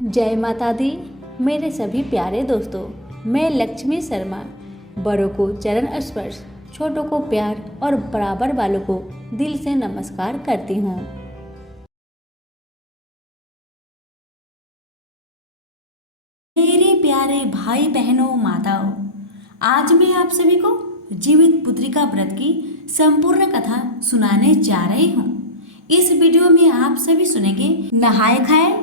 जय माता दी। मेरे सभी प्यारे दोस्तों, मैं लक्ष्मी शर्मा बड़ों को चरण स्पर्श, छोटों को प्यार और बराबर वालों को दिल से नमस्कार करती हूँ। मेरे प्यारे भाई बहनों माताओं, आज मैं आप सभी को जीवित पुत्रिका व्रत की संपूर्ण कथा सुनाने जा रही हूँ। इस वीडियो में आप सभी सुनेंगे नहाए खाए,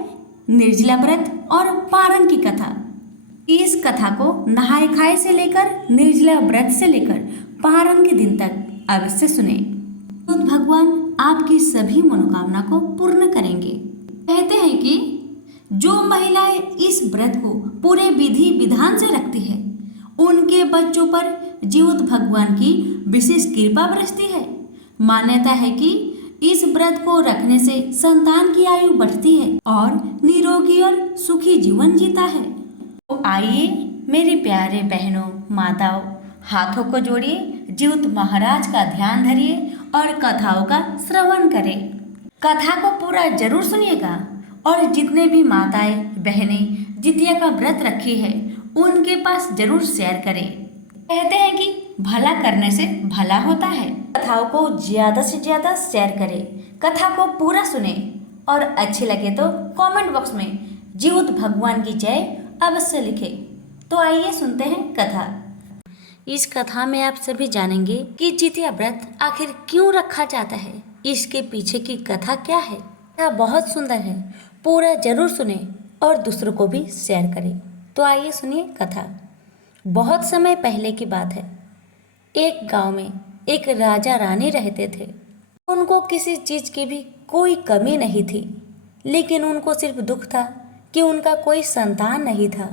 निर्जला व्रत और पारण की कथा। इस कथा को नहाए खाए से लेकर निर्जला व्रत से लेकर पारण के दिन तक अवश्य सुने। बुद्ध भगवान आपकी सभी मनोकामना को पूर्ण करेंगे। कहते हैं कि जो महिलाएं इस व्रत को पूरे विधि विधान से रखती है, उनके बच्चों पर जीवित भगवान की विशेष कृपा बरसती है। मान्यता है कि इस व्रत को रखने से संतान की आयु बढ़ती है और निरोगी और सुखी जीवन जीता है। तो आइए मेरे प्यारे बहनों माताओं, हाथों को जोड़िए, जीवित महाराज का ध्यान धरिए और कथाओं का श्रवण करें। कथा को पूरा जरूर सुनिएगा और जितने भी माताएं बहनें जितिया का व्रत रखी है उनके पास जरूर शेयर करें। कहते हैं कि भला करने से भला होता है। कथाओं को ज्यादा से ज्यादा शेयर करें, कथा को पूरा सुने और अच्छे लगे तो कमेंट बॉक्स में जीवित भगवान की जय अवश्य लिखे। तो आइए सुनते हैं कथा। इस कथा में आप सभी जानेंगे कि जितिया व्रत आखिर क्यों रखा जाता है, इसके पीछे की कथा क्या है। कथा बहुत सुंदर है, पूरा जरूर सुने और दूसरों को भी शेयर करें। तो आइए सुनिए कथा। बहुत समय पहले की बात है। एक गांव में एक राजा रानी रहते थे। उनको किसी चीज की भी कोई कमी नहीं थी, लेकिन उनको सिर्फ दुख था कि उनका कोई संतान नहीं था।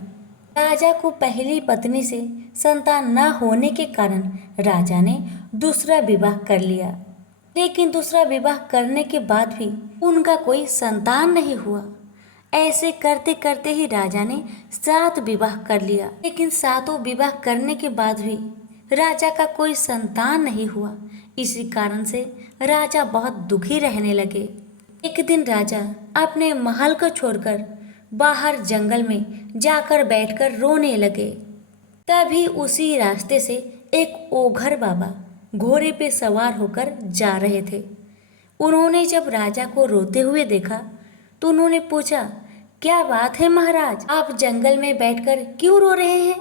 राजा को पहली पत्नी से संतान न होने के कारण राजा ने दूसरा विवाह कर लिया, लेकिन दूसरा विवाह करने के बाद भी उनका कोई संतान नहीं हुआ। ऐसे करते करते ही राजा ने 7 विवाह कर लिया, लेकिन 7 विवाह करने के बाद भी राजा का कोई संतान नहीं हुआ। इसी कारण से राजा बहुत दुखी रहने लगे। एक दिन राजा अपने महल को छोड़कर बाहर जंगल में जाकर बैठकर रोने लगे। तभी उसी रास्ते से एक ओघर बाबा घोड़े पे सवार होकर जा रहे थे। उन्होंने जब राजा को रोते हुए देखा तो उन्होंने पूछा, क्या बात है महाराज, आप जंगल में बैठकर क्यों रो रहे हैं?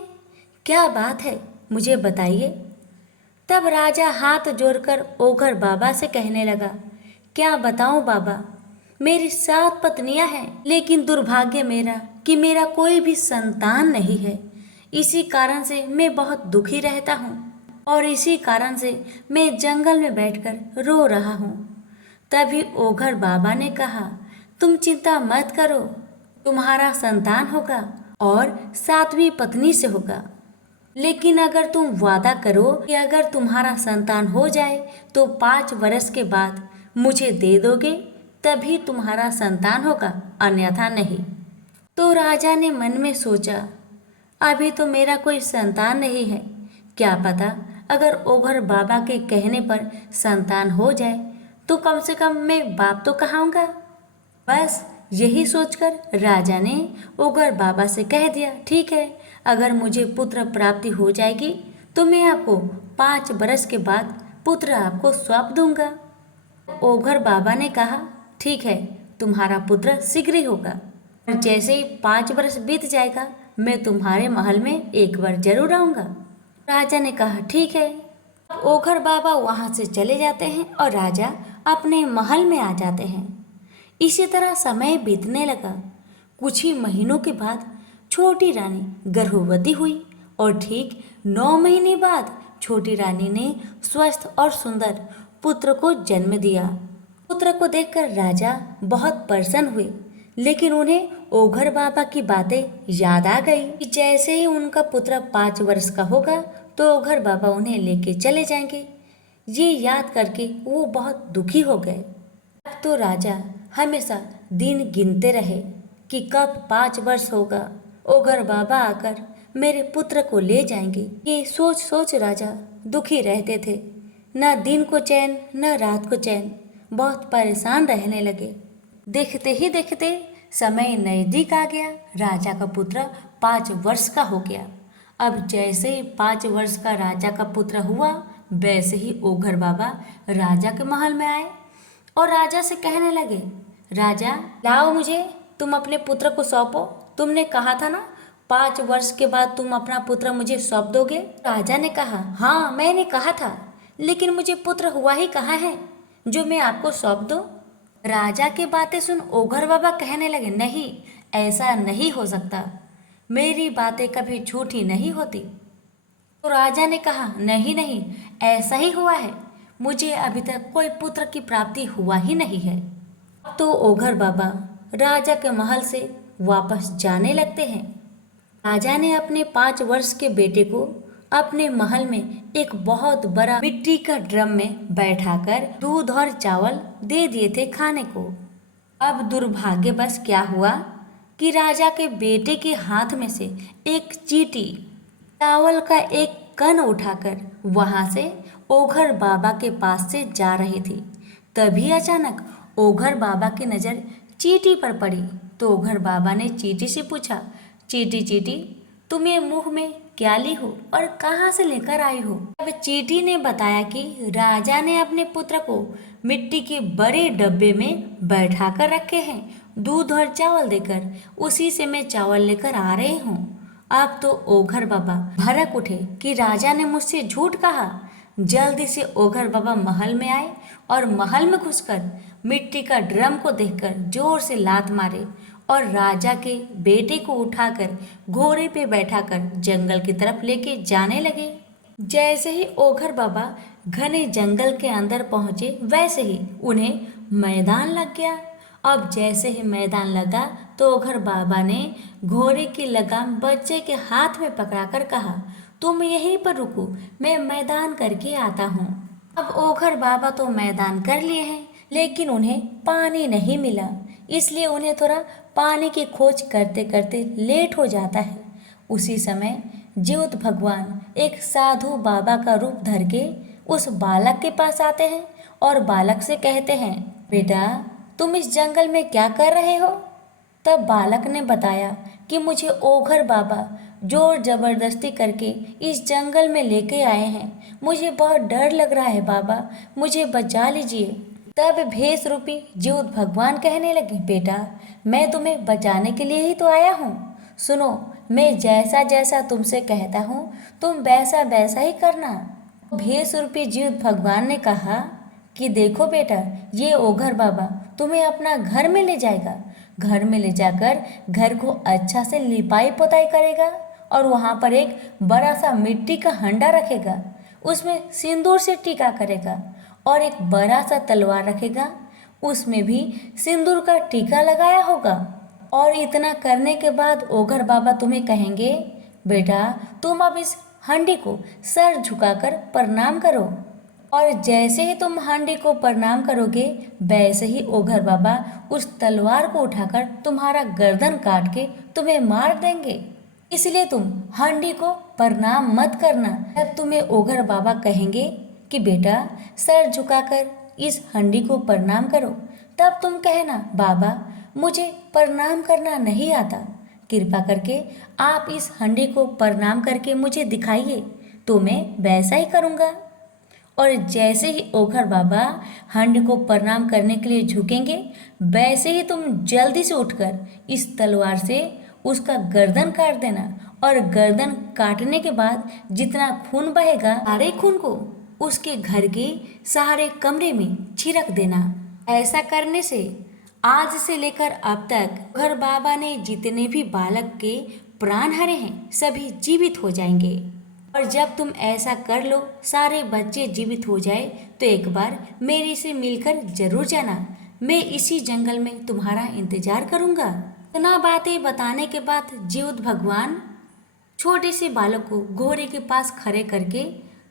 क्या बात है, मुझे बताइए। तब राजा हाथ जोड़कर ओघर बाबा से कहने लगा, क्या बताऊं बाबा, मेरी 7 पत्नियां हैं, लेकिन दुर्भाग्य मेरा कि मेरा कोई भी संतान नहीं है। इसी कारण से मैं बहुत दुखी रहता हूँ और इसी कारण से मैं जंगल में बैठकर रो रहा हूँ। तभी ओघर बाबा ने कहा, तुम चिंता मत करो, तुम्हारा संतान होगा और 7वीं पत्नी से होगा। लेकिन अगर तुम वादा करो कि अगर तुम्हारा संतान हो जाए तो 5 वर्ष के बाद मुझे दे दोगे, तभी तुम्हारा संतान होगा, अन्यथा नहीं। तो राजा ने मन में सोचा, अभी तो मेरा कोई संतान नहीं है, क्या पता अगर ओघर बाबा के कहने पर संतान हो जाए तो कम से कम मैं बाप तो कहाऊंगा। बस यही सोचकर राजा ने ओघर बाबा से कह दिया, ठीक है, अगर मुझे पुत्र प्राप्ति हो जाएगी तो मैं आपको 5 वर्ष के बाद पुत्र आपको सौंप दूंगा। ओघर बाबा ने कहा, ठीक है, तुम्हारा पुत्र शीघ्र ही होगा और जैसे ही 5 वर्ष बीत जाएगा मैं तुम्हारे महल में एक बार जरूर आऊँगा। राजा ने कहा, ठीक है। ओघर बाबा वहाँ से चले जाते हैं और राजा अपने महल में आ जाते हैं। इसी तरह समय बीतने लगा। कुछ ही महीनों के बाद छोटी रानी गर्भवती हुई और ठीक 9 महीने बाद छोटी रानी ने स्वस्थ और सुंदर पुत्र को जन्म दिया। पुत्र को देखकर राजा बहुत प्रसन्न हुए, लेकिन उन्हें ओघर बाबा की बातें याद आ गई कि जैसे ही उनका पुत्र 5 वर्ष का होगा तो ओघर बाबा उन्हें लेके चले जाएंगे। ये याद करके वो बहुत दुखी हो गए। अब तो राजा हमेशा दिन गिनते रहे कि कब 5 वर्ष होगा, ओघर बाबा आकर मेरे पुत्र को ले जाएंगे। ये सोच सोच राजा दुखी रहते थे, न दिन को चैन न रात को चैन, बहुत परेशान रहने लगे। देखते ही देखते समय नजदीक आ गया। राजा का पुत्र 5 वर्ष का हो गया। अब जैसे ही 5 वर्ष का राजा का पुत्र हुआ, वैसे ही ओघर बाबा राजा के महल में आए और राजा से कहने लगे, राजा लाओ मुझे, तुम अपने पुत्र को सौंपो। तुमने कहा था ना 5 वर्ष के बाद तुम अपना पुत्र मुझे सौंप दोगे। राजा ने कहा, हाँ मैंने कहा था, लेकिन मुझे पुत्र हुआ ही कहाँ है जो मैं आपको सौंप दूं। राजा की बातें सुन ओघर बाबा कहने लगे, नहीं, ऐसा नहीं हो सकता, मेरी बातें कभी झूठी नहीं होती। तो राजा ने कहा, नहीं नहीं, ऐसा ही हुआ है, मुझे अभी तक कोई पुत्र की प्राप्ति हुआ ही नहीं है। तो ओघर बाबा राजा के महल से वापस जाने लगते हैं। राजा ने अपने 5 वर्ष के बेटे को अपने महल में एक बहुत बड़ा मिट्टी का ड्रम में बैठाकर दूध और चावल दे दिए थे खाने को। अब दुर्भाग्यवश क्या हुआ कि राजा के बेटे के हाथ में से एक चींटी चावल का एक कण उठाकर वहां से ओघर बाबा के पास से जा रही थी। तभी अचानक ओघर बाबा की नज़र चींटी पर पड़ी। तो ओघर बाबा ने चींटी से पूछा, चींटी चींटी, तुम ये मुंह में क्या ली हो और कहाँ से लेकर आई हो। अब चींटी ने बताया कि राजा ने अपने पुत्र को मिट्टी के बड़े डब्बे में बैठा कर रखे हैं, दूध और चावल देकर, उसी से मैं चावल लेकर आ रही हूँ। अब तो ओघर बाबा भड़क उठे कि राजा ने मुझसे झूठ कहा। जल्दी से ओघर बाबा महल में आए और महल में घुसकर मिट्टी का ड्रम को देखकर जोर से लात मारे और राजा के बेटे को उठाकर घोड़े पे बैठाकर जंगल की तरफ लेके जाने लगे। जैसे ही ओघर बाबा घने जंगल के अंदर पहुंचे, वैसे ही उन्हें मैदान लग गया। अब जैसे ही मैदान लगा तो ओघर बाबा ने घोड़े की लगाम बच्चे के हाथ में पकड़ाकर कहा, तुम यहीं पर रुको, मैं मैदान करके आता हूँ। अब ओघर बाबा तो मैदान कर लिए हैं, लेकिन उन्हें पानी नहीं मिला, इसलिए उन्हें थोड़ा पानी की खोज करते करते लेट हो जाता है। उसी समय जीवत भगवान एक साधु बाबा का रूप धर के उस बालक के पास आते हैं और बालक से कहते हैं, बेटा तुम इस जंगल में क्या कर रहे हो। तब बालक ने बताया कि मुझे ओघर बाबा जोर जबरदस्ती करके इस जंगल में लेके आए हैं, मुझे बहुत डर लग रहा है बाबा, मुझे बचा लीजिए। तब भेष रूपी जीवत भगवान कहने लगे, बेटा मैं तुम्हें बचाने के लिए ही तो आया हूँ, सुनो मैं जैसा जैसा तुमसे कहता हूँ तुम वैसा वैसा ही करना। भेष रूपी जीवत भगवान ने कहा कि देखो बेटा, ये ओघर बाबा तुम्हें अपना घर में ले जाएगा, घर में ले जाकर घर को अच्छा से लिपाई पोताई करेगा और वहाँ पर एक बड़ा सा मिट्टी का हंडा रखेगा, उसमें सिंदूर से टीका करेगा और एक बड़ा सा तलवार रखेगा, उसमें भी सिंदूर का टीका लगाया होगा। और इतना करने के बाद ओघर बाबा तुम्हें कहेंगे, बेटा तुम अब इस हंडी को सर झुकाकर प्रणाम करो। और जैसे ही तुम हांडी को प्रणाम करोगे, वैसे ही ओघर बाबा उस तलवार को उठाकर तुम्हारा गर्दन काट के तुम्हें मार देंगे। इसलिए तुम हांडी को प्रणाम मत करना। जब तुम्हें ओघर बाबा कहेंगे कि बेटा सर झुकाकर इस हांडी को प्रणाम करो, तब तुम कहना, बाबा मुझे प्रणाम करना नहीं आता, कृपा करके आप इस हांडी को प्रणाम करके मुझे दिखाइए, तो मैं वैसा ही करूँगा। और जैसे ही ओघर बाबा हांडी को प्रणाम करने के लिए झुकेंगे, वैसे ही तुम जल्दी से उठकर इस तलवार से उसका गर्दन काट देना और गर्दन काटने के बाद जितना खून बहेगा, सारे खून को उसके घर के सारे कमरे में छिड़क देना। ऐसा करने से आज से लेकर अब तक ओघर बाबा ने जितने भी बालक के प्राण हरे हैं, सभी जीवित हो जाएंगे। और जब तुम ऐसा कर लो, सारे बच्चे जीवित हो जाए, तो एक बार मेरे से मिलकर जरूर जाना, मैं इसी जंगल में तुम्हारा इंतजार करूँगा। इतना बातें बताने के बाद जीवत भगवान छोटे से बालक को घोड़े के पास खड़े करके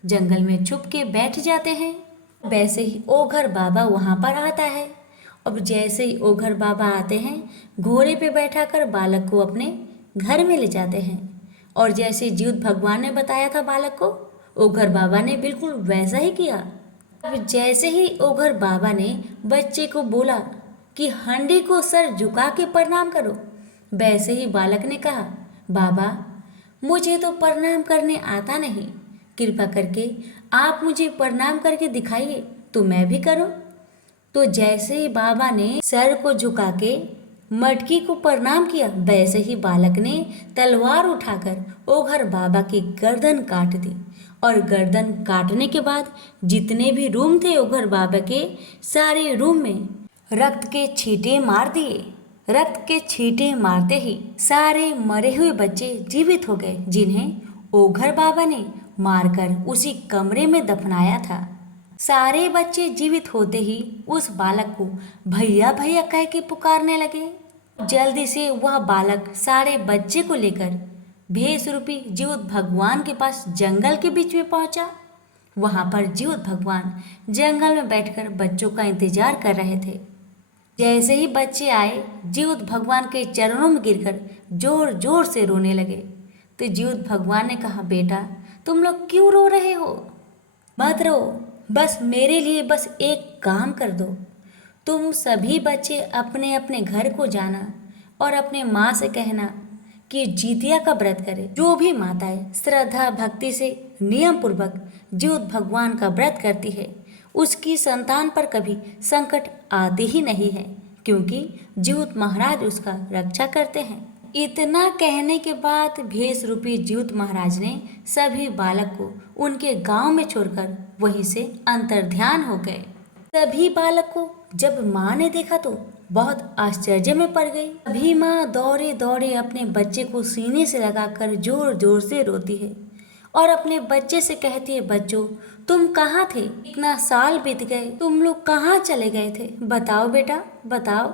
जंगल में छुप के बैठ जाते हैं। वैसे ही ओघर बाबा वहाँ पर आता है। अब जैसे ही ओघर बाबा आते हैं, घोड़े पे बैठाकर बालक को अपने घर में ले जाते हैं। और जैसे जीवत भगवान ने बताया था बालक को, ओघर बाबा ने बिल्कुल वैसा ही किया। अब जैसे ही ओघर बाबा ने बच्चे को बोला कि हंडी को सर झुका के प्रणाम करो। वैसे ही बालक ने कहा, बाबा मुझे तो प्रणाम करने आता नहीं, कृपा करके आप मुझे प्रणाम करके दिखाइए तो मैं भी करूं। तो जैसे ही बाबा ने सर को झुका के मटकी को प्रणाम किया, वैसे ही बालक ने तलवार उठाकर ओघर बाबा की गर्दन काट दी। और गर्दन काटने के बाद जितने भी रूम थे ओघर बाबा के, सारे रूम में रक्त के छींटे मार दिए। रक्त के छींटे मारते ही सारे मरे हुए बच्चे जीवित हो गए, जिन्हें ओघर बाबा ने मारकर उसी कमरे में दफनाया था। सारे बच्चे जीवित होते ही उस बालक को भैया भैया कह के पुकारने लगे। जल्दी से वह बालक सारे बच्चे को लेकर भेष रूपी जीवित भगवान के पास जंगल के बीच में पहुंचा। वहां पर जीवित भगवान जंगल में बैठकर बच्चों का इंतजार कर रहे थे। जैसे ही बच्चे आए, जीवित भगवान के चरणों में गिरकर जोर जोर से रोने लगे। तो जीवित भगवान ने कहा, बेटा तुम लोग क्यों रो रहे हो? मत रो, बस मेरे लिए बस एक काम कर दो। तुम सभी बच्चे अपने अपने घर को जाना और अपने माँ से कहना कि जितिया का व्रत करे। जो भी माताएं श्रद्धा भक्ति से नियम पूर्वक जीवित भगवान का व्रत करती है, उसकी संतान पर कभी संकट आते ही नहीं है, क्योंकि जीवित महाराज उसका रक्षा करते हैं। इतना कहने के बाद भेष रूपी जीवित महाराज ने सभी बालक को उनके गांव में छोड़कर वहीं से अंतर्ध्यान हो गए। सभी बालक को जब माँ ने देखा तो बहुत आश्चर्य में पड़ गई। अभी माँ दौड़े दौड़े अपने बच्चे को सीने से लगाकर जोर जोर से रोती है और अपने बच्चे से कहती है, बच्चों तुम कहाँ थे? इतना साल बीत गए, तुम लोग कहाँ चले गए थे? बताओ बेटा बताओ।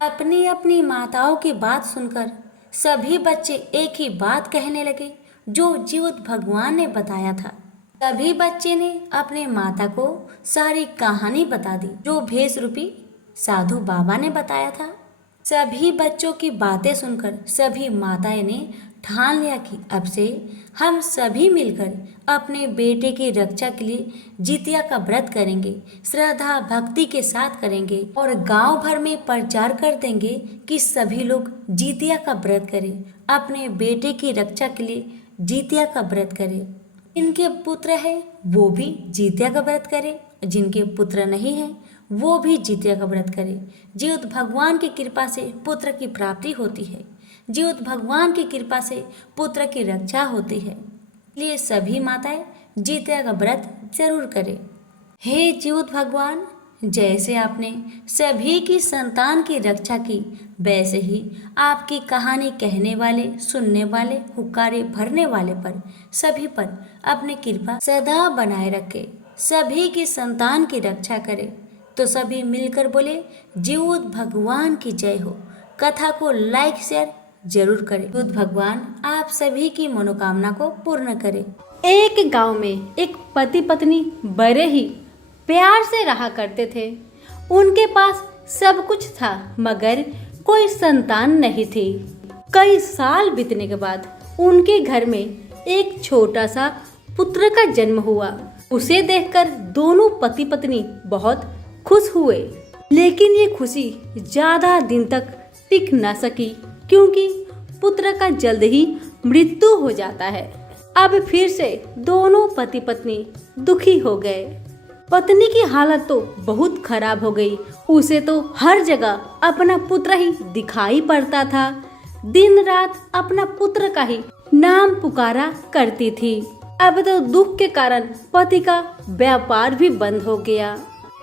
अपनी अपनी माताओं की बात सुनकर सभी बच्चे एक ही बात कहने लगे जो जीवित भगवान ने बताया था। सभी बच्चे ने अपने माता को सारी कहानी बता दी जो भेष रूपी साधु बाबा ने बताया था। सभी बच्चों की बातें सुनकर सभी माताएं ने ठान लिया कि अब से हम सभी मिलकर अपने बेटे की रक्षा के लिए जितिया का व्रत करेंगे, श्रद्धा भक्ति के साथ करेंगे और गांव भर में प्रचार कर देंगे कि सभी लोग जितिया का व्रत करें, अपने बेटे की रक्षा के लिए जितिया का व्रत करें। जिनके पुत्र है वो भी जितिया का व्रत करें, जिनके पुत्र नहीं है वो भी जितिया का व्रत करें। जीवित भगवान की कृपा से पुत्र की प्राप्ति होती है, जीवित भगवान की कृपा से पुत्र की रक्षा होती है। इसलिए सभी माताएं जितिया का व्रत जरूर करें। हे जीवित भगवान, जैसे आपने सभी की संतान की रक्षा की, वैसे ही आपकी कहानी कहने वाले, सुनने वाले, हुक्कारे भरने वाले पर, सभी पर अपनी कृपा सदा बनाए रखे, सभी की संतान की रक्षा करे। तो सभी मिलकर बोले, जीवित भगवान की जय हो। कथा को लाइक शेयर जरूर करें। जीवित भगवान आप सभी की मनोकामना को पूर्ण करे। एक गांव में एक पति पत्नी बड़े ही प्यार से रहा करते थे। उनके पास सब कुछ था मगर कोई संतान नहीं थी। कई साल बीतने के बाद उनके घर में एक छोटा सा पुत्र का जन्म हुआ। उसे देखकर दोनों पति पत्नी बहुत खुश हुए, लेकिन ये खुशी ज्यादा दिन तक टिक न सकी क्योंकि पुत्र का जल्द ही मृत्यु हो जाता है। अब फिर से दोनों पति पत्नी दुखी हो गए। पत्नी की हालत तो बहुत खराब हो गई। उसे तो हर जगह अपना पुत्र ही दिखाई पड़ता था। दिन रात अपना पुत्र का ही नाम पुकारा करती थी। अब तो दुख के कारण पति का व्यापार भी बंद हो गया।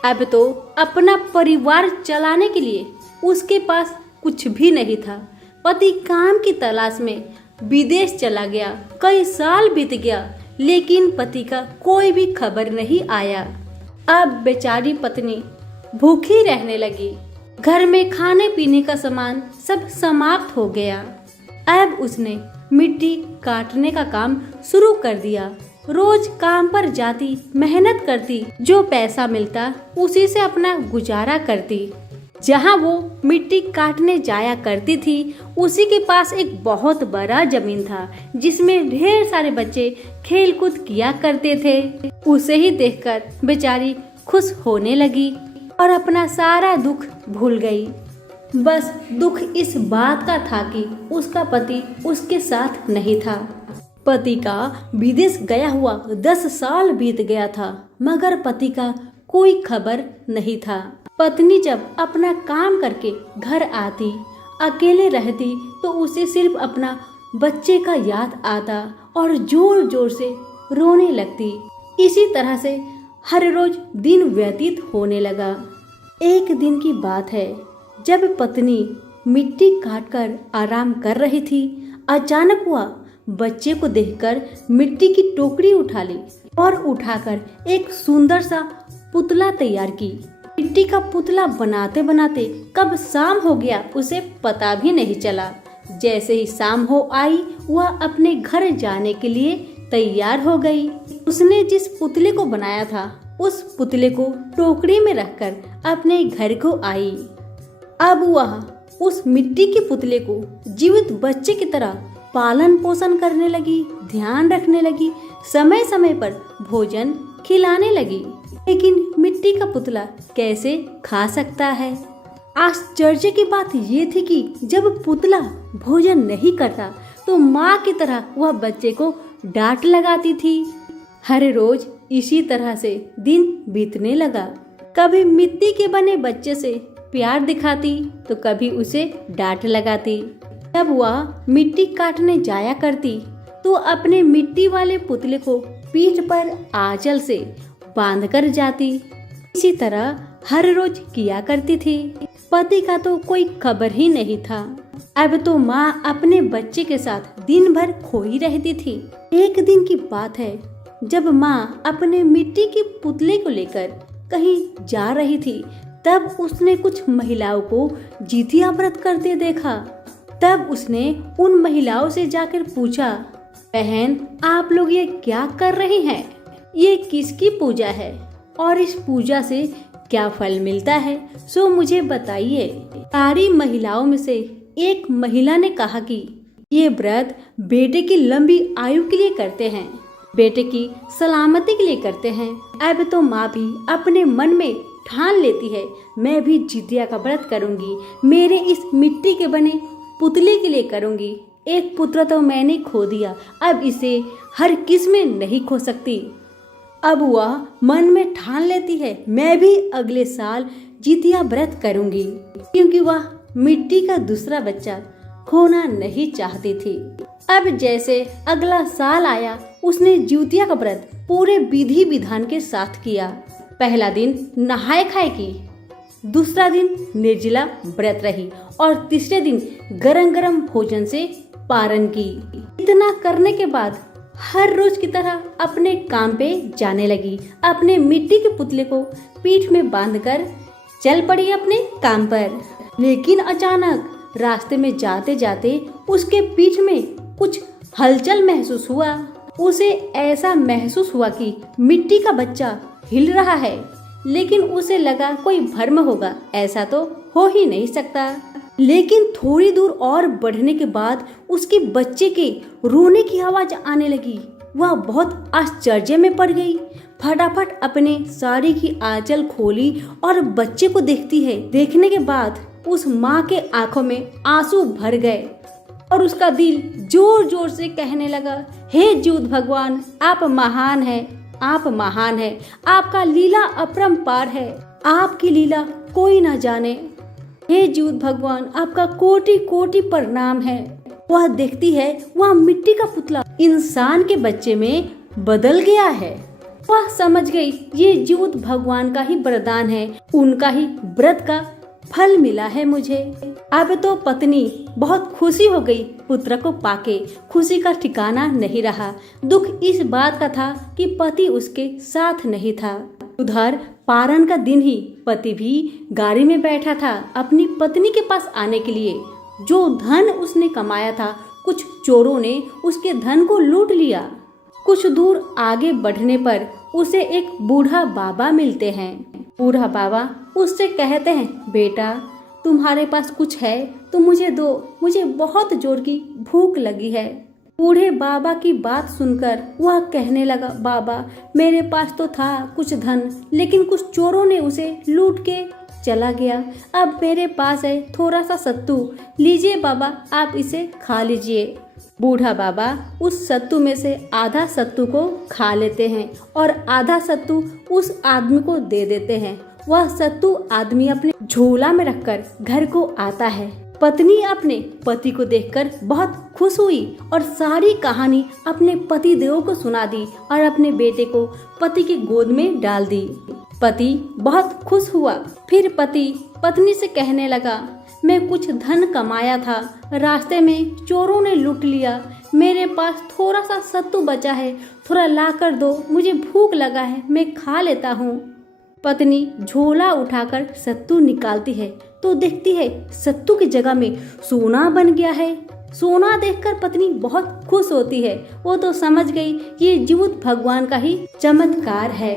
अब तो अपना परिवार चलाने के लिए उसके पास कुछ भी नहीं था। पति काम की तलाश में विदेश चला गया। कई साल बीत गया लेकिन पति का कोई भी खबर नहीं आया। अब बेचारी पत्नी भूखी रहने लगी। घर में खाने पीने का सामान सब समाप्त हो गया। अब उसने मिट्टी काटने का काम शुरू कर दिया। रोज काम पर जाती, मेहनत करती, जो पैसा मिलता उसी से अपना गुजारा करती। जहाँ वो मिट्टी काटने जाया करती थी उसी के पास एक बहुत बड़ा जमीन था जिसमें ढेर सारे बच्चे खेल कूद किया करते थे। उसे ही देखकर बेचारी खुश होने लगी। और अपना सारा दुख भूल गई। बस दुख इस बात का था कि उसका पति उसके साथ नहीं था। पति का विदेश गया हुआ 10 साल बीत गया था, मगर पति का कोई खबर नहीं था। पत्नी जब अपना काम करके घर आती, अकेले रहती, तो उसे सिर्फ अपना बच्चे का याद आता और जोर जोर से रोने लगती। इसी तरह से हर रोज दिन व्यतीत होने लगा। एक दिन की बात है, जब पत्नी मिट्टी काटकर आराम कर रही थी, अचानक वह बच्चे को देखकर मिट्टी की टोकरी उठा ली और उठाकर एक सुंदर सा पुतला तैयार की। मिट्टी का पुतला बनाते बनाते कब शाम हो गया उसे पता भी नहीं चला। जैसे ही शाम हो आई, वह अपने घर जाने के लिए तैयार हो गई। उसने जिस पुतले को बनाया था, उस पुतले को टोकरी में रखकर अपने घर को आई। अब वह उस मिट्टी के पुतले को जीवित बच्चे की तरह पालन पोषण करने लगी, ध्यान रखने लगी, समय समय पर भोजन खिलाने लगी। लेकिन मिट्टी का पुतला कैसे खा सकता है? आश्चर्य की बात ये थी कि जब पुतला भोजन नहीं करता तो माँ की तरह वह बच्चे को डांट लगाती थी। हर रोज इसी तरह से दिन बीतने लगा। कभी मिट्टी के बने बच्चे से प्यार दिखाती तो कभी उसे डांट लगाती। जब वह मिट्टी काटने जाया करती तो अपने मिट्टी वाले पुतले को पीठ पर आंचल से बांधकर जाती। इसी तरह हर रोज किया करती थी। पति का तो कोई खबर ही नहीं था। अब तो माँ अपने बच्चे के साथ दिन भर खोई रहती थी। एक दिन की बात है, जब माँ अपने मिट्टी के पुतले को लेकर कहीं जा रही थी, तब उसने कुछ महिलाओं को जितिया व्रत करते देखा। तब उसने उन महिलाओं से जाकर पूछा, बहन, आप लोग ये क्या कर रही हैं? ये किसकी पूजा है और इस पूजा से क्या फल मिलता है, सो मुझे बताइए। सारी महिलाओं में से एक महिला ने कहा कि ये व्रत बेटे की लंबी आयु के लिए करते हैं, बेटे की सलामती के लिए करते हैं। अब तो माँ भी अपने मन में ठान लेती है, मैं भी जितिया का व्रत करूंगी, मेरे इस मिट्टी के बने पुतले के लिए करूंगी। एक पुत्र तो मैंने खो दिया, अब इसे हर किस में नहीं खो सकती। अब वह मन में ठान लेती है, मैं भी अगले साल जितिया व्रत करूंगी, क्योंकि वह मिट्टी का दूसरा बच्चा खोना नहीं चाहती थी। अब जैसे अगला साल आया, उसने जितिया का व्रत पूरे विधि विधान के साथ किया। पहला दिन नहाए खाए की, दूसरा दिन निर्जला व्रत रही और तीसरे दिन गरम गरम भोजन से पारण की। इतना करने के बाद हर रोज की तरह अपने काम पे जाने लगी। अपने मिट्टी के पुतले को पीठ में बांधकर चल पड़ी अपने काम पर। लेकिन अचानक रास्ते में जाते जाते उसके पीठ में कुछ हलचल महसूस हुआ। उसे ऐसा महसूस हुआ कि मिट्टी का बच्चा हिल रहा है, लेकिन उसे लगा कोई भ्रम होगा, ऐसा तो हो ही नहीं सकता। लेकिन थोड़ी दूर और बढ़ने के बाद उसके बच्चे के रोने की आवाज आने लगी। वह बहुत आश्चर्य में पड़ गई। फटाफट अपने साड़ी की आंचल खोली और बच्चे को देखती है। देखने के बाद उस माँ के आंखों में आंसू भर गए और उसका दिल जोर जोर से कहने लगा, हे ज्योत भगवान, आप महान हैं, आप महान हैं, आपका लीला अपरंपार है, आपकी लीला कोई ना जाने। हे ज्योत भगवान, आपका कोटि कोटि प्रणाम है। वह देखती है, वह मिट्टी का पुतला इंसान के बच्चे में बदल गया है। वह समझ गई ये ज्योत भगवान का ही वरदान है, उनका ही व्रत का फल मिला है मुझे। अब तो पत्नी बहुत खुशी हो गई। पुत्र को पाके खुशी का ठिकाना नहीं रहा। दुख इस बात का था कि पति उसके साथ नहीं था। उधर पारण का दिन ही पति भी गाड़ी में बैठा था अपनी पत्नी के पास आने के लिए। जो धन उसने कमाया था, कुछ चोरों ने उसके धन को लूट लिया। कुछ दूर आगे बढ़ने पर उसे एक बूढ़ा बाबा मिलते हैं। बूढ़ा बाबा उससे कहते हैं, बेटा, तुम्हारे पास कुछ है तो मुझे दो, मुझे बहुत जोर की भूख लगी है। बूढ़े बाबा की बात सुनकर वह कहने लगा, बाबा, मेरे पास तो था कुछ धन, लेकिन कुछ चोरों ने उसे लूट के चला गया। अब मेरे पास है थोड़ा सा सत्तू, लीजिए बाबा आप इसे खा लीजिए। बूढ़ा बाबा उस सत्तू में से आधा सत्तू को खा लेते हैं और आधा सत्तू उस आदमी को दे देते हैं। वह सत्तू आदमी अपने झोला में रखकर घर को आता है। पत्नी अपने पति को देखकर बहुत खुश हुई और सारी कहानी अपने पति देव को सुना दी और अपने बेटे को पति की गोद में डाल दी। पति बहुत खुश हुआ। फिर पति पत्नी से कहने लगा, मैं कुछ धन कमाया था, रास्ते में चोरों ने लूट लिया। मेरे पास थोड़ा सा सत्तू बचा है, थोड़ा ला कर दो, मुझे भूख लगा है, मैं खा लेता हूँ। पत्नी झोला उठाकर सत्तू निकालती है तो देखती है सत्तू की जगह में सोना बन गया है। सोना देखकर पत्नी बहुत खुश होती है। वो तो समझ गई ये जीवित भगवान का ही चमत्कार है।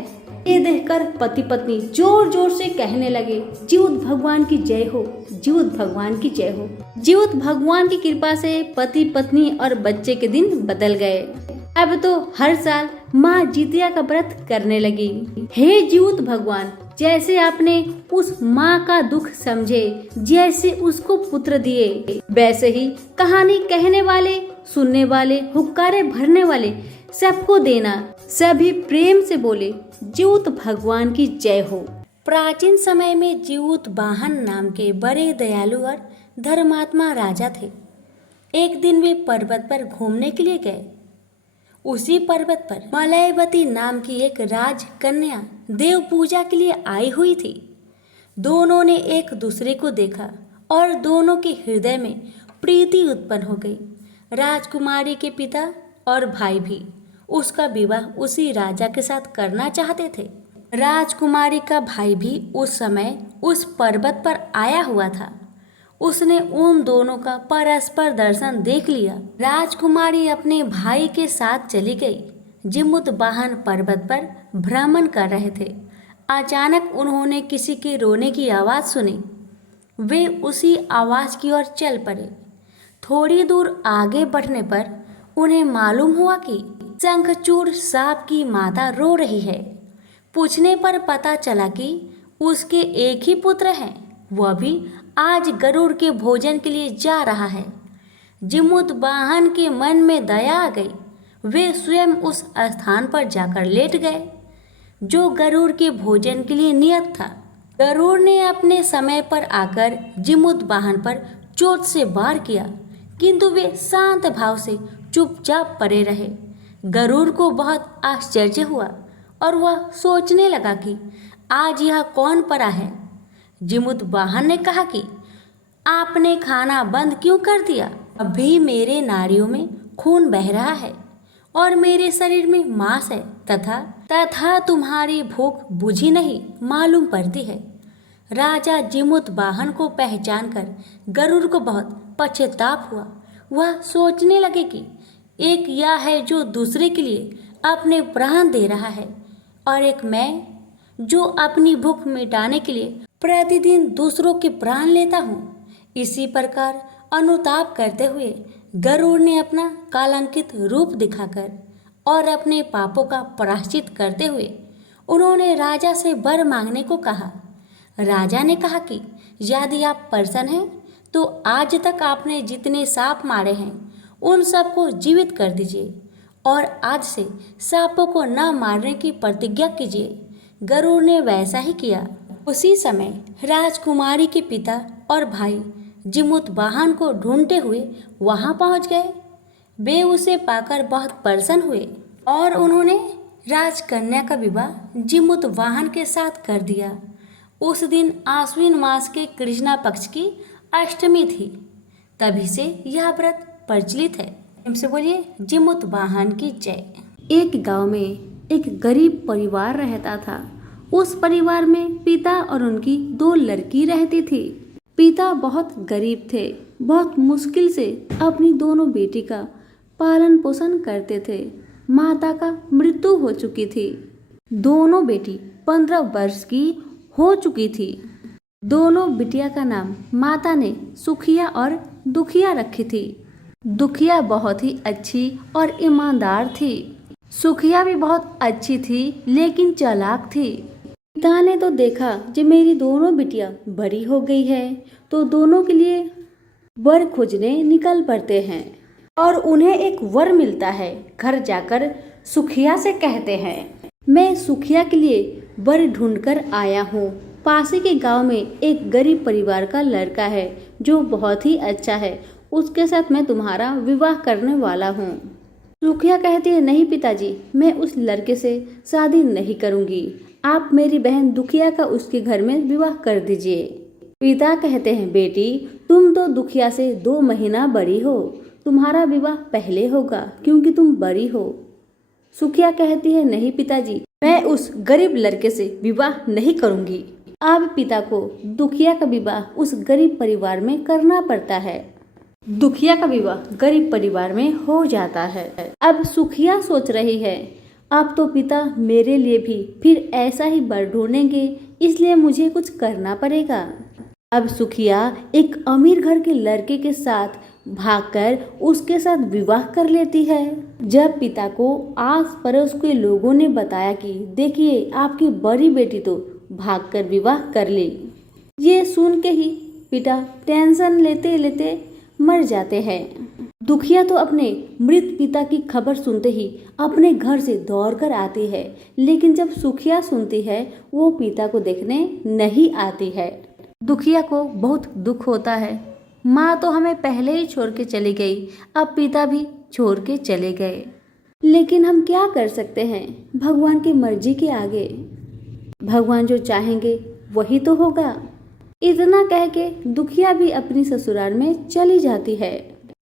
ये देखकर पति पत्नी जोर जोर से कहने लगे, जीवित भगवान की जय हो, जीवित भगवान की जय हो। जीवित भगवान की कृपा से पति पत्नी और बच्चे के दिन बदल गए। अब तो हर साल माँ जितिया का व्रत करने लगी। हे जीवित भगवान, जैसे आपने उस माँ का दुख समझे, जैसे उसको पुत्र दिए, वैसे ही कहानी कहने वाले, सुनने वाले, हुक्कारे भरने वाले सबको देना। सभी प्रेम से बोले, जीवित भगवान की जय हो। प्राचीन समय में जीवित वाहन नाम के बड़े दयालु और धर्मात्मा राजा थे। एक दिन वे पर्वत पर घूमने के लिए गए। उसी पर्वत पर मलयवती नाम की एक राजकन्या देव पूजा के लिए आई हुई थी। दोनों ने एक दूसरे को देखा और दोनों के हृदय में प्रीति उत्पन्न हो गई। राजकुमारी के पिता और भाई भी उसका विवाह उसी राजा के साथ करना चाहते थे। राजकुमारी का भाई भी उस समय उस पर्वत पर आया हुआ था। उसने उन दोनों का परस्पर दर्शन देख लिया। राजकुमारी अपने भाई के साथ चली गई। जीवित वाहन पर्वत पर भ्रमण कर रहे थे। अचानक उन्होंने किसी के रोने की आवाज़ सुनी। वे उसी आवाज़ की ओर चल पड़े। थोड़ी दूर आगे बढ़ने पर उन्हें मालूम हुआ कि शंखचूड़ सांप की माता रो रही है। पूछने पर पता चला कि उसके एक ही पुत्र हैं, वह भी आज गरुड़ के भोजन के लिए जा रहा है। जीवित वाहन के मन में दया आ गई। वे स्वयं उस स्थान पर जाकर लेट गए जो गरुड़ के भोजन के लिए नियत था। गरुड़ ने अपने समय पर आकर जीवित वाहन पर चोट से वार किया, किंतु वे शांत भाव से चुपचाप पड़े रहे। गरुड़ को बहुत आश्चर्य हुआ और वह सोचने लगा कि आज यह कौन पड़ा है। जीवित वाहन ने कहा कि आपने खाना बंद क्यों कर दिया? अभी मेरे नाड़ियों में खून बह रहा है और मेरे शरीर में मांस है तथा तुम्हारी भूख बुझी नहीं मालूम पड़ती है। राजा जीवित वाहन को पहचान कर गरुड़ को बहुत पश्चाताप हुआ। वह सोचने लगे कि एक यह है जो दूसरे के लिए अपने प्राण दे रहा है और एक मैं जो अपनी भूख मिटाने के लिए प्रतिदिन दूसरों के प्राण लेता हूँ। इसी प्रकार अनुताप करते हुए गरुड़ ने अपना कालांकित रूप दिखाकर और अपने पापों का प्रायश्चित करते हुए उन्होंने राजा से वर मांगने को कहा। राजा ने कहा कि यदि आप प्रसन्न हैं तो आज तक आपने जितने सांप मारे हैं उन सबको जीवित कर दीजिए और आज से सांपों को न मारने की प्रतिज्ञा कीजिए। गरुड़ ने वैसा ही किया। उसी समय राजकुमारी के पिता और भाई जीवित वाहन को ढूंढते हुए वहां पहुंच गए। वे उसे पाकर बहुत प्रसन्न हुए और उन्होंने राजकन्या का विवाह जीवित वाहन के साथ कर दिया। उस दिन आश्विन मास के कृष्णा पक्ष की अष्टमी थी। तभी से यह व्रत प्रचलित है। इनसे बोलिए जीवित वाहन की जय। एक गांव में एक गरीब परिवार रहता था। उस परिवार में पिता और उनकी 2 लड़की रहती थी। पिता बहुत गरीब थे, बहुत मुश्किल से अपनी दोनों बेटी का पालन पोषण करते थे। माता का मृत्यु हो चुकी थी। दोनों बेटी 15 वर्ष की हो चुकी थी। दोनों बिटिया का नाम माता ने सुखिया और दुखिया रखी थी। दुखिया बहुत ही अच्छी और ईमानदार थी। सुखिया भी बहुत अच्छी थी लेकिन चालाक थी। पिता ने तो देखा कि मेरी दोनों बिटियां बड़ी हो गई है तो दोनों के लिए वर खोजने निकल पड़ते हैं और उन्हें एक वर मिलता है। घर जाकर सुखिया से कहते हैं, मैं सुखिया के लिए वर ढूंढकर आया हूँ। पास ही के गांव में एक गरीब परिवार का लड़का है जो बहुत ही अच्छा है, उसके साथ मैं तुम्हारा विवाह करने वाला हूँ। सुखिया कहती है, नहीं पिताजी, मैं उस लड़के से शादी नहीं करूँगी। आप मेरी बहन दुखिया का उसके घर में विवाह कर दीजिए। पिता कहते हैं, बेटी तुम तो दुखिया से 2 महीना बड़ी हो, तुम्हारा विवाह पहले होगा क्योंकि तुम बड़ी हो। सुखिया कहती है, नहीं पिताजी, मैं उस गरीब लड़के से विवाह नहीं करूंगी। अब पिता को दुखिया का विवाह उस गरीब परिवार में करना पड़ता है। दुखिया का विवाह गरीब परिवार में हो जाता है। अब सुखिया सोच रही है, अब तो पिता मेरे लिए भी फिर ऐसा ही वर ढूंढेंगे, इसलिए मुझे कुछ करना पड़ेगा। अब सुखिया एक अमीर घर के लड़के के साथ भागकर उसके साथ विवाह कर लेती है। जब पिता को आस पड़ोस के लोगों ने बताया कि देखिए आपकी बड़ी बेटी तो भागकर विवाह कर ली, ये सुन के ही पिता टेंशन लेते लेते मर जाते हैं। दुखिया तो अपने मृत पिता की खबर सुनते ही अपने घर से दौड़कर आती है, लेकिन जब सुखिया सुनती है वो पिता को देखने नहीं आती है। दुखिया को बहुत दुख होता है, माँ तो हमें पहले ही छोड़ के चली गई, अब पिता भी छोड़ के चले गए, लेकिन हम क्या कर सकते हैं भगवान की मर्जी के आगे। भगवान जो चाहेंगे वही तो होगा। इतना कह के दुखिया भी अपनी ससुराल में चली जाती है।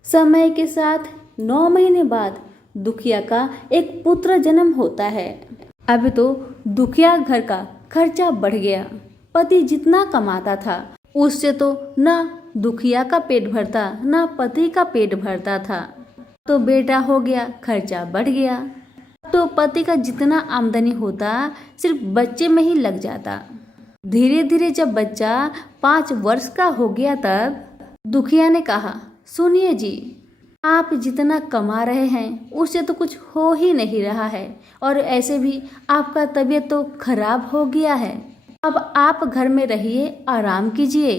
समय के साथ 9 महीने बाद दुखिया का एक पुत्र जन्म होता है। अब तो दुखिया घर का खर्चा बढ़ गया। पति जितना कमाता था उससे तो ना दुखिया का पेट भरता ना पति का पेट भरता था। तो बेटा हो गया, खर्चा बढ़ गया, तो पति का जितना आमदनी होता सिर्फ बच्चे में ही लग जाता। धीरे धीरे जब बच्चा 5 वर्ष का हो गया तब दुखिया ने कहा, सुनिए जी, आप जितना कमा रहे हैं उससे तो कुछ हो ही नहीं रहा है, और ऐसे भी आपका तबीयत तो खराब हो गया है। अब आप घर में रहिए, आराम कीजिए,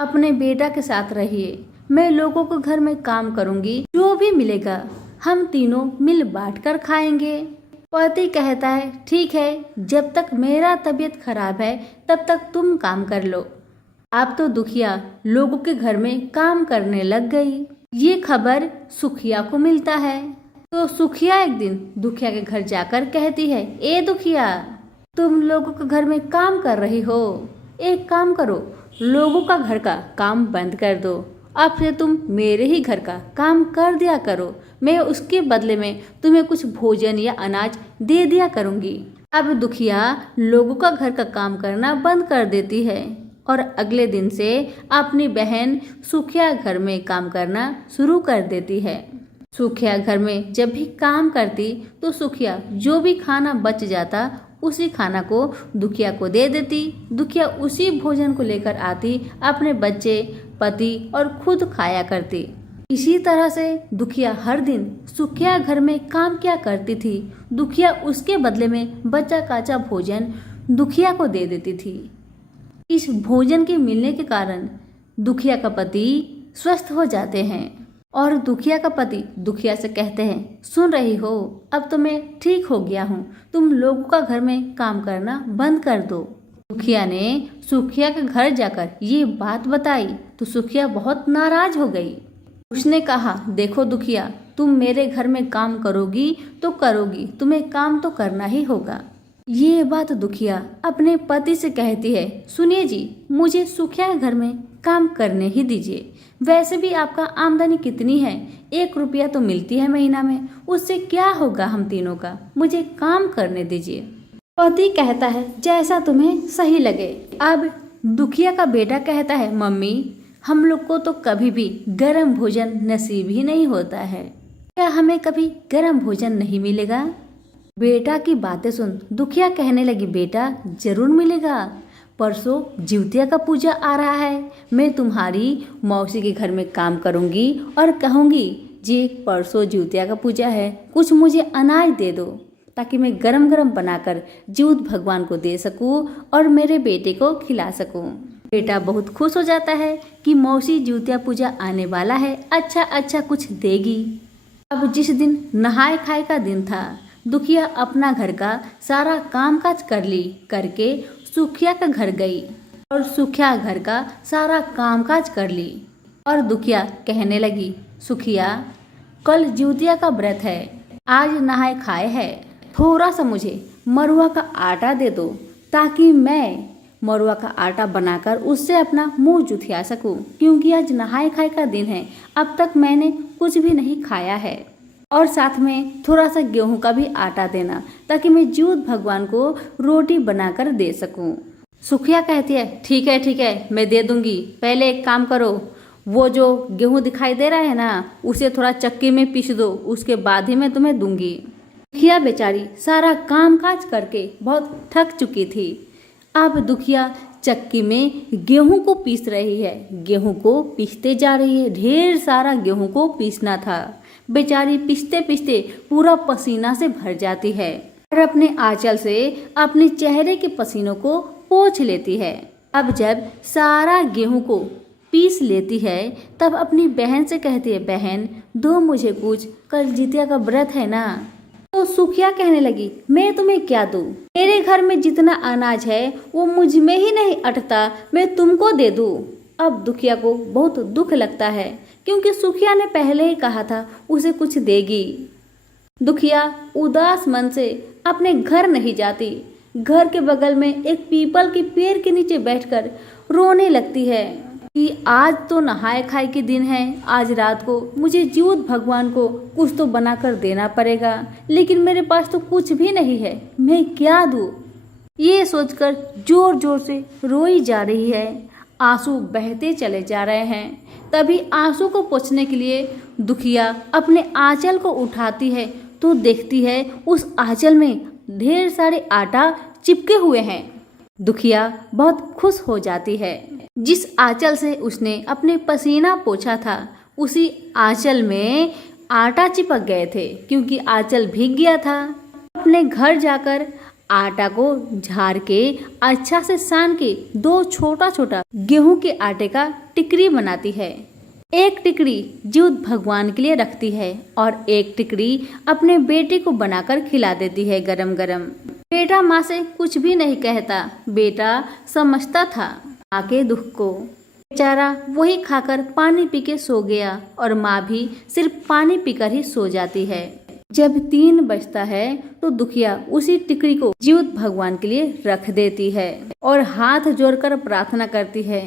अपने बेटा के साथ रहिए। मैं लोगों को घर में काम करूंगी, जो भी मिलेगा हम तीनों मिल बांट कर खाएंगे। पति कहता है, ठीक है, जब तक मेरा तबीयत खराब है तब तक तुम काम कर लो। अब तो दुखिया लोगों के घर में काम करने लग गई। ये खबर सुखिया को मिलता है। तो सुखिया एक दिन दुखिया के घर जाकर कहती है, ए दुखिया, तुम लोगों के घर में काम कर रही हो, एक काम करो, लोगों का घर का काम बंद कर दो। अब से तुम मेरे ही घर का काम कर दिया करो, मैं उसके बदले में तुम्हें कुछ भोजन या अनाज दे दिया करूंगी। अब दुखिया लोगों का घर का काम करना बंद कर देती है और अगले दिन से अपनी बहन सुखिया घर में काम करना शुरू कर देती है। सुखिया घर में जब भी काम करती तो सुखिया जो भी खाना बच जाता उसी खाना को दुखिया को दे देती। दुखिया उसी भोजन को लेकर आती, अपने बच्चे, पति और खुद खाया करती। इसी तरह से दुखिया हर दिन सुखिया घर में काम किया करती थी। दुखिया उसके बदले में बचा काचा भोजन दुखिया को दे देती थी। इस भोजन के मिलने के कारण दुखिया का पति स्वस्थ हो जाते हैं और दुखिया का पति दुखिया से कहते हैं, सुन रही हो, अब तो मैं ठीक हो गया हूँ, तुम लोगों का घर में काम करना बंद कर दो। दुखिया ने सुखिया के घर जाकर ये बात बताई तो सुखिया बहुत नाराज हो गई। उसने कहा, देखो दुखिया, तुम मेरे घर में काम करोगी तो करोगी, तुम्हें काम तो करना ही होगा। ये बात दुखिया अपने पति से कहती है, सुनिए जी, मुझे सुखिया के घर में काम करने ही दीजिए। वैसे भी आपका आमदनी कितनी है, 1 रुपया तो मिलती है महीना में, उससे क्या होगा हम तीनों का, मुझे काम करने दीजिए। पति कहता है, जैसा तुम्हें सही लगे। अब दुखिया का बेटा कहता है, मम्मी, हम लोग को तो कभी भी गर्म भोजन नसीब ही नहीं होता है, क्या हमें कभी गर्म भोजन नहीं मिलेगा? बेटा की बातें सुन दुखिया कहने लगी, बेटा जरूर मिलेगा, परसों जिउतिया का पूजा आ रहा है, मैं तुम्हारी मौसी के घर में काम करूंगी और कहूंगी, जी परसों जिउतिया का पूजा है, कुछ मुझे अनाज दे दो। ताकि मैं गरम गरम बनाकर जीवित भगवान को दे सकूं और मेरे बेटे को खिला सकूं। बेटा बहुत खुश हो जाता है कि मौसी जिउतिया पूजा आने वाला है, अच्छा कुछ देगी। अब जिस दिन नहाय खाए का दिन था, दुखिया अपना घर का सारा कामकाज करके सुखिया का घर गई और सुखिया घर का सारा कामकाज कर ली। और दुखिया कहने लगी, सुखिया कल जिउतिया का व्रत है, आज नहाय खाए है, थोड़ा सा मुझे मरुआ का आटा दे दो ताकि मैं मरुआ का आटा बनाकर उससे अपना मुंह जुठिया सकूं, क्योंकि आज नहाय खाए का दिन है, अब तक मैंने कुछ भी नहीं खाया है। और साथ में थोड़ा सा गेहूं का भी आटा देना ताकि मैं जीवित भगवान को रोटी बनाकर दे सकूं। सुखिया कहती है, ठीक है मैं दे दूंगी, पहले एक काम करो, वो जो गेहूं दिखाई दे रहा है ना, उसे थोड़ा चक्की में पीस दो, उसके बाद ही मैं तुम्हें दूंगी। दुखिया बेचारी सारा काम काज करके बहुत थक चुकी थी। अब दुखिया चक्की में गेहूं को पीस रही है, गेहूं को पीसते जा रही है, ढेर सारा गेहूं को पीसना था। बेचारी पीसते पीसते पूरा पसीना से भर जाती है और अपने आंचल से अपने चेहरे के पसीनों को पोंछ लेती है। अब जब सारा गेहूं को पीस लेती है तब अपनी बहन से कहती है, बहन दो मुझे कुछ, कल जितिया का व्रत है ना। तो सुखिया कहने लगी, मैं तुम्हें क्या दूं, मेरे घर में जितना अनाज है वो मुझ में ही नहीं अटता, मैं तुमको दे दूं। अब दुखिया को बहुत दुख लगता है क्योंकि सुखिया ने पहले ही कहा था उसे कुछ देगी। दुखिया उदास मन से अपने घर नहीं जाती, घर के बगल में एक पीपल के पेड़ के नीचे बैठकर रोने लगती है कि आज तो नहाय खाए के दिन है, आज रात को मुझे जीवित भगवान को कुछ तो बनाकर देना पड़ेगा, लेकिन मेरे पास तो कुछ भी नहीं है, मैं क्या दूं। ये सोचकर जोर जोर से रोई जा रही है, आंसू बहते चले जा रहे हैं। तभी आंसू को पोंछने के लिए दुखिया अपने आंचल को उठाती है तो देखती है उस आंचल में ढेर सारे आटा चिपके हुए हैं। दुखिया बहुत खुश हो जाती है। जिस आंचल से उसने अपने पसीना पोंछा था उसी आंचल में आटा चिपक गए थे, क्योंकि आंचल भीग गया था। अपने घर जाकर आटा को झाड़ के अच्छा से सान के दो छोटा छोटा गेहूं के आटे का टिकरी बनाती है। एक टिकरी जीवित भगवान के लिए रखती है और एक टिकरी अपने बेटे को बनाकर खिला देती है गरम गरम। बेटा माँ से कुछ भी नहीं कहता, बेटा समझता था माँ के दुख को। बेचारा वही खाकर पानी पी के सो गया और माँ भी सिर्फ पानी पीकर ही सो जाती है। जब 3 बजता है तो दुखिया उसी टिकरी को जीवित भगवान के लिए रख देती है और हाथ जोड़कर प्रार्थना करती है,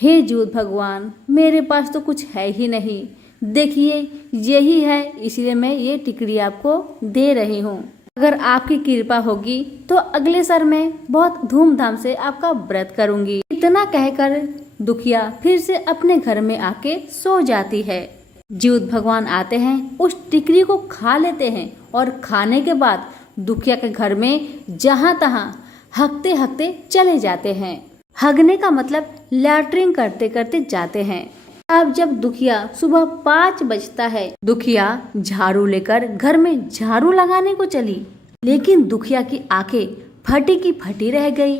हे जीवित भगवान, मेरे पास तो कुछ है ही नहीं, देखिए यही है, इसलिए मैं ये टिकरी आपको दे रही हूँ। अगर आपकी कृपा होगी तो अगले साल मैं बहुत धूमधाम से आपका व्रत करूंगी। इतना कहकर दुखिया फिर से अपने घर में आके सो जाती है। जीवित भगवान आते हैं, उस टिकरी को खा लेते हैं और खाने के बाद दुखिया के घर में जहाँ तहाँ हकते हकते चले जाते हैं। हगने का मतलब लैट्रिन करते करते जाते हैं। अब जब दुखिया सुबह 5 बजता है, दुखिया झाड़ू लेकर घर में झाड़ू लगाने को चली, लेकिन दुखिया की आंखें फटी की फटी रह गई।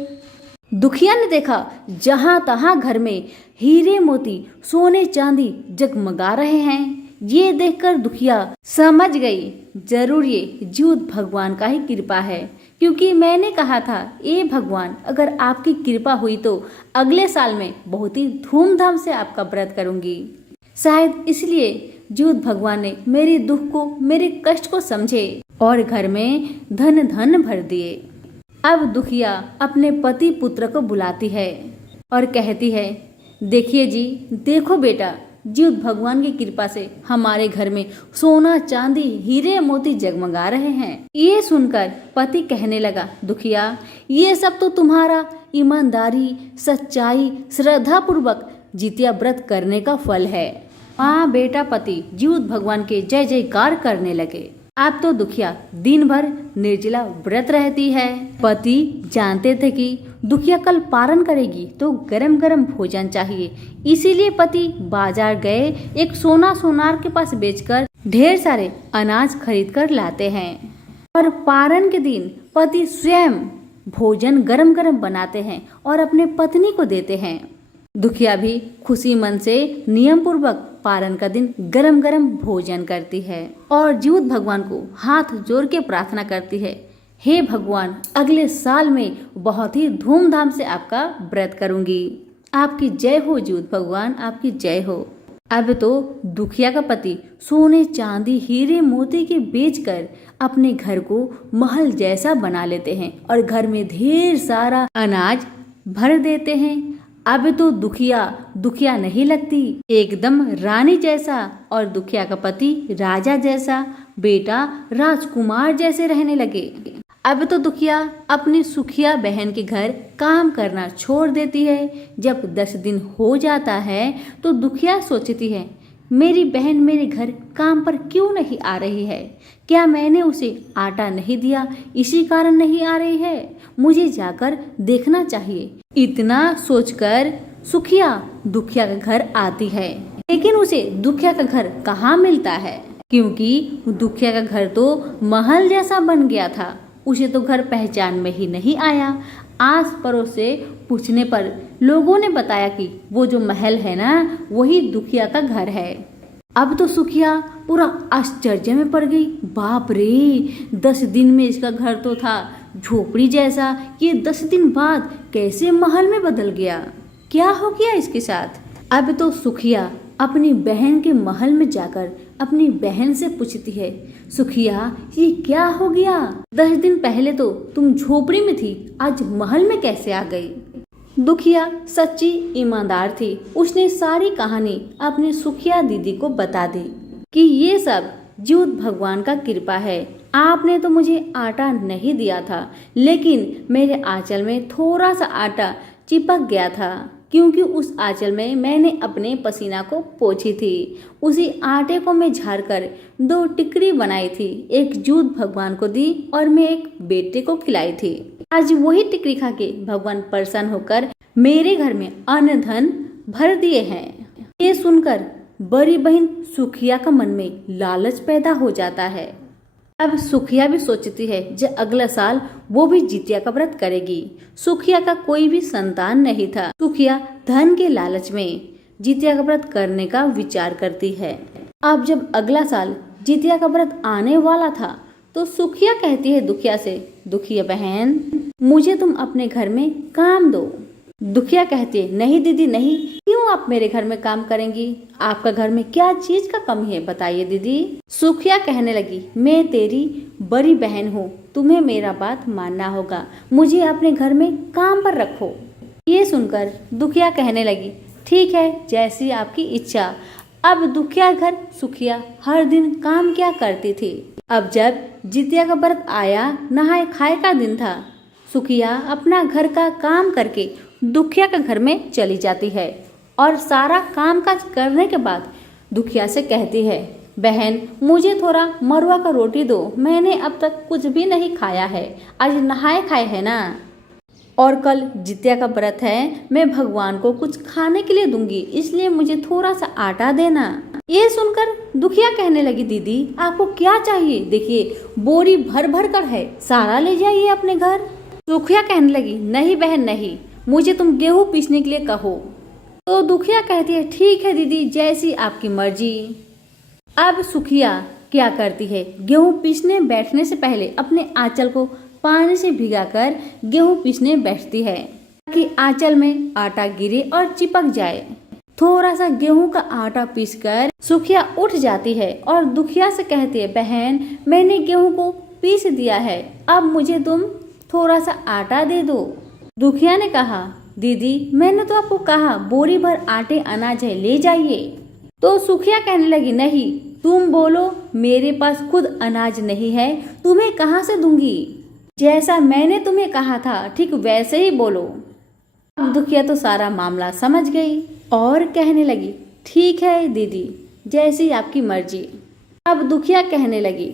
दुखिया ने देखा जहां तहां घर में हीरे मोती सोने चांदी जगमगा रहे हैं। ये देखकर दुखिया समझ गई, जरूर ये जीवित भगवान का ही कृपा है, क्योंकि मैंने कहा था, ए भगवान, अगर आपकी कृपा हुई तो अगले साल में बहुत ही धूमधाम से आपका व्रत करूंगी। शायद इसलिए जीवित भगवान ने मेरे दुख को, मेरे कष्ट को समझे और घर में धन धन भर दिए। अब दुखिया अपने पति पुत्र को बुलाती है और कहती है, देखिए जी, देखो बेटा, जीवित भगवान की कृपा से हमारे घर में सोना चांदी हीरे मोती जगमगा रहे हैं। ये सुनकर पति कहने लगा, दुखिया, ये सब तो तुम्हारा ईमानदारी, सच्चाई, श्रद्धा पूर्वक जितिया व्रत करने का फल है। माँ बेटा पति जीवित भगवान के जय जयकार करने लगे। अब तो दुखिया दिन भर निर्जला व्रत रहती है। पति जानते थे कि दुखिया कल पारण करेगी तो गरम गरम भोजन चाहिए, इसीलिए पति बाजार गए, एक सोनार के पास बेचकर ढेर सारे अनाज खरीद कर लाते हैं। और पारण के दिन पति स्वयं भोजन गरम गरम बनाते हैं और अपने पत्नी को देते हैं। दुखिया भी खुशी मन से नियम पूर्वक पारण का दिन गरम गरम भोजन करती है और जीवित भगवान को हाथ जोड़ के प्रार्थना करती है, हे भगवान, अगले साल में बहुत ही धूमधाम से आपका व्रत करूंगी। आपकी जय हो जीवित भगवान, आपकी जय हो। अब तो दुखिया का पति सोने चांदी हीरे मोती के बेचकर अपने घर को महल जैसा बना लेते हैं और घर में ढेर सारा अनाज भर देते हैं। अब तो दुखिया नहीं लगती, एकदम रानी जैसा और दुखिया का पति राजा जैसा, बेटा राजकुमार जैसे रहने लगे। अब तो दुखिया अपनी सुखिया बहन के घर काम करना छोड़ देती है। जब 10 दिन हो जाता है तो दुखिया सोचती है, मेरी बहन मेरे घर काम पर क्यों नहीं आ रही है? क्या मैंने उसे आटा नहीं दिया, इसी कारण नहीं आ रही है? मुझे जाकर देखना चाहिए। इतना सोचकर सुखिया दुखिया का घर आती है, लेकिन उसे दुखिया का घर कहाँ मिलता है, क्योंकि दुखिया का घर तो महल जैसा बन गया था। उसे तो घर पहचान में ही नहीं आया। आस पड़ोस से पूछने पर लोगों ने बताया कि वो जो महल है ना, वही दुखिया का घर है। अब तो सुखिया पूरा आश्चर्य में पड़ गई। बाप रे, 10 दिन में इसका घर तो था झोपड़ी जैसा, ये 10 दिन बाद कैसे महल में बदल गया? क्या हो गया इसके साथ? अब तो सुखिया अपनी बहन के महल में जाकर अपनी बहन से पूछती है, सुखिया ये क्या हो गया? 10 दिन पहले तो तुम झोपड़ी में थी, आज महल में कैसे आ गई? दुखिया सच्ची ईमानदार थी। उसने सारी कहानी अपनी सुखिया दीदी को बता दी कि ये सब जीवित भगवान का कृपा है। आपने तो मुझे आटा नहीं दिया था, लेकिन मेरे आंचल में थोड़ा सा आटा चिपक गया था, क्योंकि उस आंचल में मैंने अपने पसीना को पोंछी थी। उसी आटे को मैं झाड़कर 2 टिकरी बनाई थी, एक जीवित भगवान को दी और मैं एक बेटे को खिलाई थी। आज वही टिकरी खा के भगवान प्रसन्न होकर मेरे घर में अन्न धन भर दिए हैं। ये सुनकर बड़ी बहन सुखिया का मन में लालच पैदा हो जाता है। अब सुखिया भी सोचती है जो अगला साल वो भी जितिया का व्रत करेगी। सुखिया का कोई भी संतान नहीं था। सुखिया धन के लालच में जितिया का व्रत करने का विचार करती है। अब जब अगला साल जितिया का व्रत आने वाला था तो सुखिया कहती है दुखिया से, दुखिया बहन मुझे तुम अपने घर में काम दो। दुखिया कहती है, नहीं दीदी नहीं, क्यों आप मेरे घर में काम करेंगी? आपका घर में क्या चीज का कमी है, बताइए दीदी। सुखिया कहने लगी, मैं तेरी बड़ी बहन हूँ, तुम्हें मेरा बात मानना होगा, मुझे अपने घर में काम पर रखो। ये सुनकर दुखिया कहने लगी, ठीक है जैसी आपकी इच्छा। अब दुखिया घर सुखिया हर दिन काम क्या करती थी। अब जब जितिया का व्रत आया, नहाए खाए का दिन था, सुखिया अपना घर का काम करके दुखिया के घर में चली जाती है और सारा काम काज करने के बाद दुखिया से कहती है, बहन मुझे थोड़ा मरुआ का रोटी दो, मैंने अब तक कुछ भी नहीं खाया है, आज नहाए खाए है ना, और कल जितिया का व्रत है, मैं भगवान को कुछ खाने के लिए दूंगी, इसलिए मुझे थोड़ा सा आटा देना। ये सुनकर दुखिया कहने लगी, दीदी आपको क्या चाहिए? देखिए बोरी भर भर कर है, सारा ले जाइए अपने घर। सुखिया कहने लगी, नहीं बहन नहीं, मुझे तुम गेहूं पीसने के लिए कहो। तो दुखिया कहती है, ठीक है दीदी जैसी आपकी मर्जी। अब सुखिया क्या करती है, गेहूं पीसने बैठने से पहले अपने आंचल को पानी से भिगाकर गेहूं पीसने बैठती है ताकि आंचल में आटा गिरे और चिपक जाए। थोड़ा सा गेहूं का आटा पीसकर सुखिया उठ जाती है और दुखिया से कहती है, बहन मैंने गेहूं को पीस दिया है, अब मुझे तुम थोड़ा सा आटा दे दो। दुखिया ने कहा, दीदी मैंने तो आपको कहा बोरी भर आटे अनाज है, ले जाइए। तो सुखिया कहने लगी, नहीं तुम बोलो मेरे पास खुद अनाज नहीं है, तुम्हें कहाँ से दूंगी? जैसा मैंने तुम्हें कहा था ठीक वैसे ही बोलो। अब दुखिया तो सारा मामला समझ गई और कहने लगी, ठीक है दीदी जैसी आपकी मर्जी। अब दुखिया कहने लगी,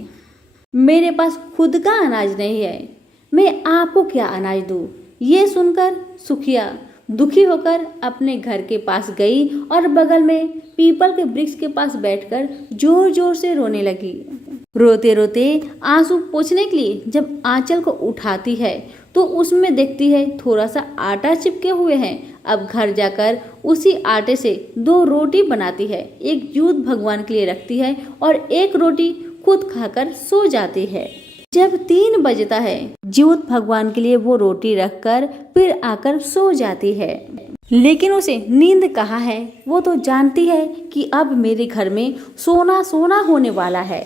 मेरे पास खुद का अनाज नहीं है, मैं आपको क्या अनाज दूं? ये सुनकर सुखिया दुखी होकर अपने घर के पास गई और बगल में पीपल के वृक्ष के पास बैठकर जोर जोर से रोने लगी। रोते रोते आंसू पोंछने के लिए जब आंचल को उठाती है तो उसमें देखती है थोड़ा सा आटा चिपके हुए हैं। अब घर जाकर उसी आटे से 2 रोटी बनाती है, एक युद्ध भगवान के लिए रखती है और एक रोटी खुद खाकर सो जाती है। जब 3 बजता है ज्योत भगवान के लिए वो रोटी रखकर फिर आकर सो जाती है। लेकिन उसे नींद कहाँ है, वो तो जानती है कि अब मेरे घर में सोना सोना होने वाला है।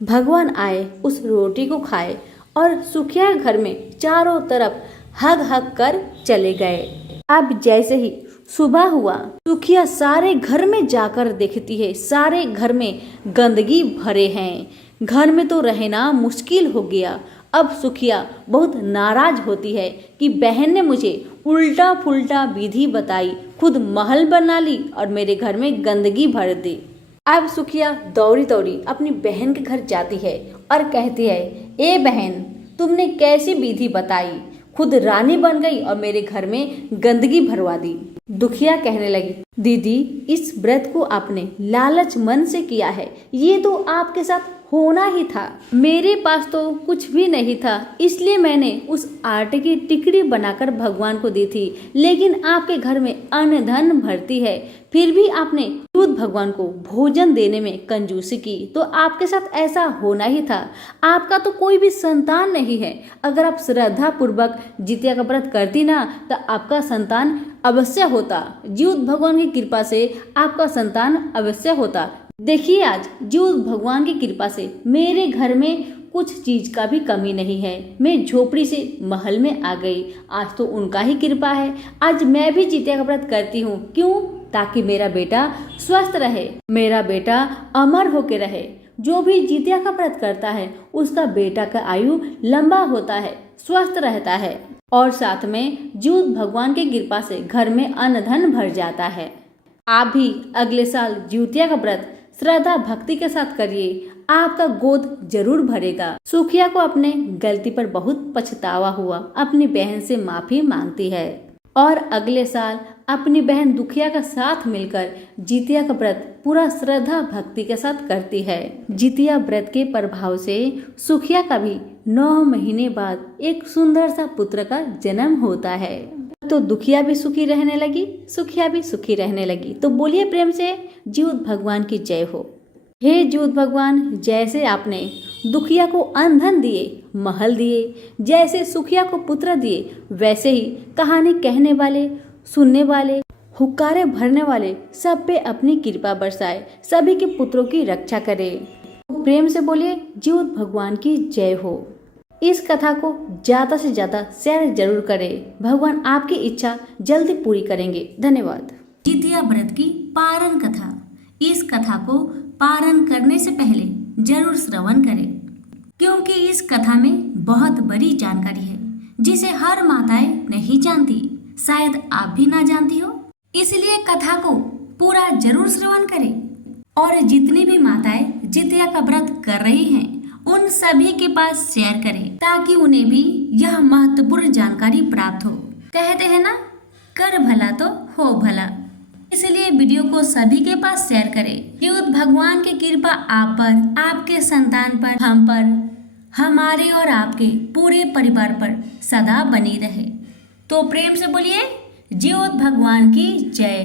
भगवान आए, उस रोटी को खाए और सुखिया घर में चारों तरफ हग हग कर चले गए। अब जैसे ही सुबह हुआ, सुखिया सारे घर में जाकर देखती है, सारे घर में गंदगी भरे हैं। घर में तो रहना मुश्किल हो गया। अब सुखिया बहुत नाराज होती है कि बहन ने मुझे उल्टा फुल्टा विधि बताई, खुद महल बना ली और मेरे घर में गंदगी भर दी। अब सुखिया दौड़ी दौड़ी अपनी बहन के घर जाती है और कहती है, ए बहन, तुमने कैसी विधि बताई, खुद रानी बन गई और मेरे घर में गंदगी भरवा दी। दुखिया कहने लगी, दीदी, इस व्रत को आपने लालच मन से किया है, ये तो आपके साथ होना ही था। मेरे पास तो कुछ भी नहीं था, इसलिए मैंने उस आटे की टिकड़ी बनाकर भगवान को दी थी। लेकिन आपके घर में अन्न धन भरती है, फिर भी आपने खुद भगवान को भोजन देने में कंजूसी की, तो आपके साथ ऐसा होना ही था। आपका तो कोई भी संतान नहीं है। अगर आप श्रद्धा पूर्वक जितिया का व्रत करती ना, तो आपका संतान अवश्य होता। ज्योत भगवान की कृपा से आपका संतान अवश्य होता। देखिए, आज ज्योत भगवान की कृपा से मेरे घर में कुछ चीज का भी कमी नहीं है। मैं झोपड़ी से महल में आ गई, आज तो उनका ही कृपा है। आज मैं भी जितिया का व्रत करती हूँ। क्यों? ताकि मेरा बेटा स्वस्थ रहे, मेरा बेटा अमर होके रहे। जो भी जितिया का व्रत करता है उसका बेटा का आयु लंबा होता है, स्वस्थ रहता है और साथ में ज्योत भगवान की कृपा से घर में अन्न धन भर जाता है। आप भी अगले साल जितिया का व्रत श्रद्धा भक्ति के साथ करिए, आपका गोद जरूर भरेगा। सुखिया को अपने गलती पर बहुत पछतावा हुआ, अपनी बहन से माफी मांगती है और अगले साल अपनी बहन दुखिया का साथ मिलकर जितिया का व्रत पूरा श्रद्धा भक्ति के साथ करती है। जितिया व्रत के प्रभाव से सुखिया का भी 9 महीने बाद एक सुंदर सा पुत्र का जन्म होता है। तो दुखिया भी सुखी रहने लगी, सुखिया भी सुखी रहने लगी। तो बोलिए प्रेम से, ज्योत भगवान की जय हो। हे ज्योत भगवान, जैसे आपने दुखिया को अन्न धन दिए, महल दिए, जैसे सुखिया को पुत्र दिए, वैसे ही कहानी कहने वाले, सुनने वाले, हुक्कारे भरने वाले सब पे अपनी कृपा बरसाए, सभी के पुत्रों की रक्षा करे। प्रेम से बोलिए, ज्योत भगवान की जय हो। इस कथा को ज्यादा से ज्यादा शेयर जरूर करें। भगवान आपकी इच्छा जल्दी पूरी करेंगे। धन्यवाद। जितिया व्रत की पारण कथा। इस कथा को पारण करने से पहले जरूर श्रवण करें, क्योंकि इस कथा में बहुत बड़ी जानकारी है जिसे हर माताएं नहीं जानती। शायद आप भी ना जानती हो, इसलिए कथा को पूरा जरूर श्रवण करें। और जितनी भी माताएं जितिया का व्रत कर रही हैं, उन सभी के पास शेयर करें, ताकि उन्हें भी यह महत्वपूर्ण जानकारी प्राप्त हो। कहते हैं ना, कर भला तो हो भला। इसलिए वीडियो को सभी के पास शेयर करें। ज्योत भगवान की कृपा आप पर, आपके संतान पर, हम पर, हमारे और आपके पूरे परिवार पर सदा बनी रहे। तो प्रेम से बोलिए, ज्योत भगवान की जय।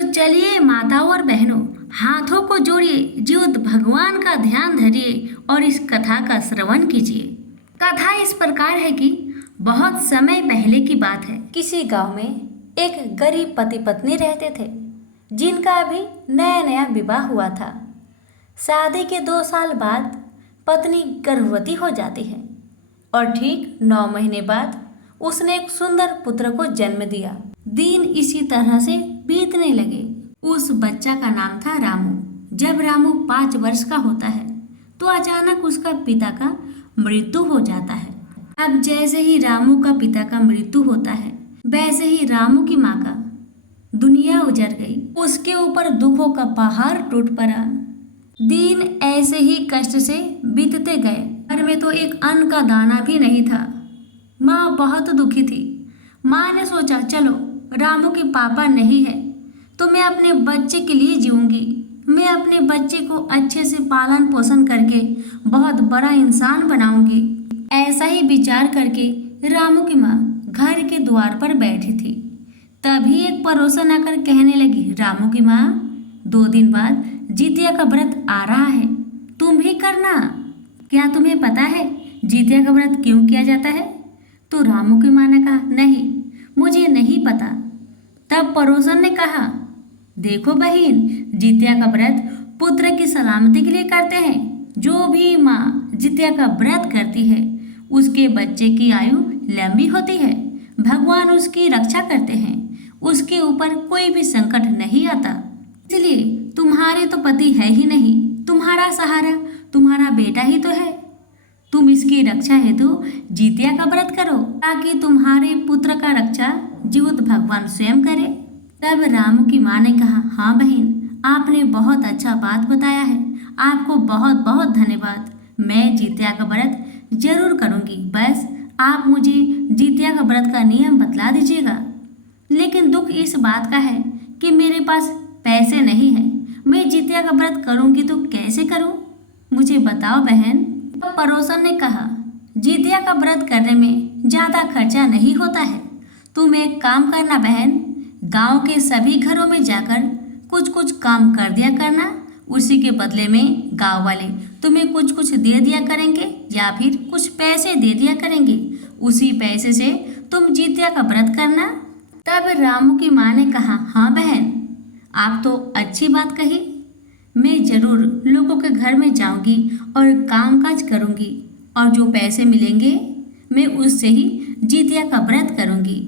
तो चलिए माताओं और बहनों, हाथों को जोड़िए, ज्योत भगवान का ध्यान धरिए और इस कथा का श्रवण कीजिए। कथा इस प्रकार है कि बहुत समय पहले की बात है। किसी गांव में एक गरीब पति पत्नी रहते थे, जिनका अभी नया नया विवाह हुआ था। शादी के 2 साल बाद पत्नी गर्भवती हो जाती है और ठीक 9 महीने बाद उसने एक सुंदर पुत्र को जन्म दिया। दिन इसी तरह से बीतने लगे। उस बच्चा का नाम था रामू। जब रामू 5 वर्ष का होता है तो अचानक उसका पिता का मृत्यु हो जाता है। अब जैसे ही रामू का पिता का मृत्यु होता है, वैसे ही रामू की माँ का दुनिया उजड़ गई। उसके ऊपर दुखों का पहाड़ टूट पड़ा। दिन ऐसे ही कष्ट से बीतते गए। घर में तो एक अन्न का दाना भी नहीं था। माँ बहुत दुखी थी। माँ ने सोचा, चलो रामू के पापा नहीं है तो मैं अपने बच्चे के लिए जीऊंगी। मैं अपने बच्चे को अच्छे से पालन पोषण करके बहुत बड़ा इंसान बनाऊंगी। ऐसा ही विचार करके रामू की माँ घर के द्वार पर बैठी थी। तभी एक पड़ोसन आकर कहने लगी, रामू की माँ, 2 दिन बाद जितिया का व्रत आ रहा है, तुम भी करना। क्या तुम्हें पता है जितिया का व्रत क्यों किया जाता है? तो रामू की माँ ने कहा, नहीं, मुझे नहीं पता। तब पड़ोसन ने कहा, देखो बहन, जितिया का व्रत पुत्र की सलामती के लिए करते हैं। जो भी माँ जितिया का व्रत करती है उसके बच्चे की आयु लंबी होती है। भगवान उसकी रक्षा करते हैं, उसके ऊपर कोई भी संकट नहीं आता। इसलिए तुम्हारे तो पति है ही नहीं, तुम्हारा सहारा तुम्हारा बेटा ही तो है। तुम इसकी रक्षा हेतु जितिया का व्रत करो ताकि तुम्हारे पुत्र का रक्षा जीवित भगवान स्वयं करे। तब रामू की माँ ने कहा, हाँ बहन, आपने बहुत अच्छा बात बताया है, आपको बहुत बहुत धन्यवाद। मैं जितिया का व्रत जरूर करूँगी, बस आप मुझे जितिया का व्रत का नियम बतला दीजिएगा। लेकिन दुख इस बात का है कि मेरे पास पैसे नहीं है। मैं जितिया का व्रत करूँगी तो कैसे करूँ, मुझे बताओ बहन। तो पड़ोसन ने कहा, जितिया का व्रत करने में ज़्यादा खर्चा नहीं होता है। तुम एक काम करना बहन, गांव के सभी घरों में जाकर कुछ कुछ काम कर दिया करना। उसी के बदले में गांव वाले तुम्हें कुछ कुछ दे दिया करेंगे या फिर कुछ पैसे दे दिया करेंगे। उसी पैसे से तुम जितिया का व्रत करना। तब रामू की माँ ने कहा, हाँ बहन, आप तो अच्छी बात कही। मैं जरूर लोगों के घर में जाऊंगी और कामकाज करूंगी और जो पैसे मिलेंगे मैं उससे ही जितिया का व्रत करूंगी।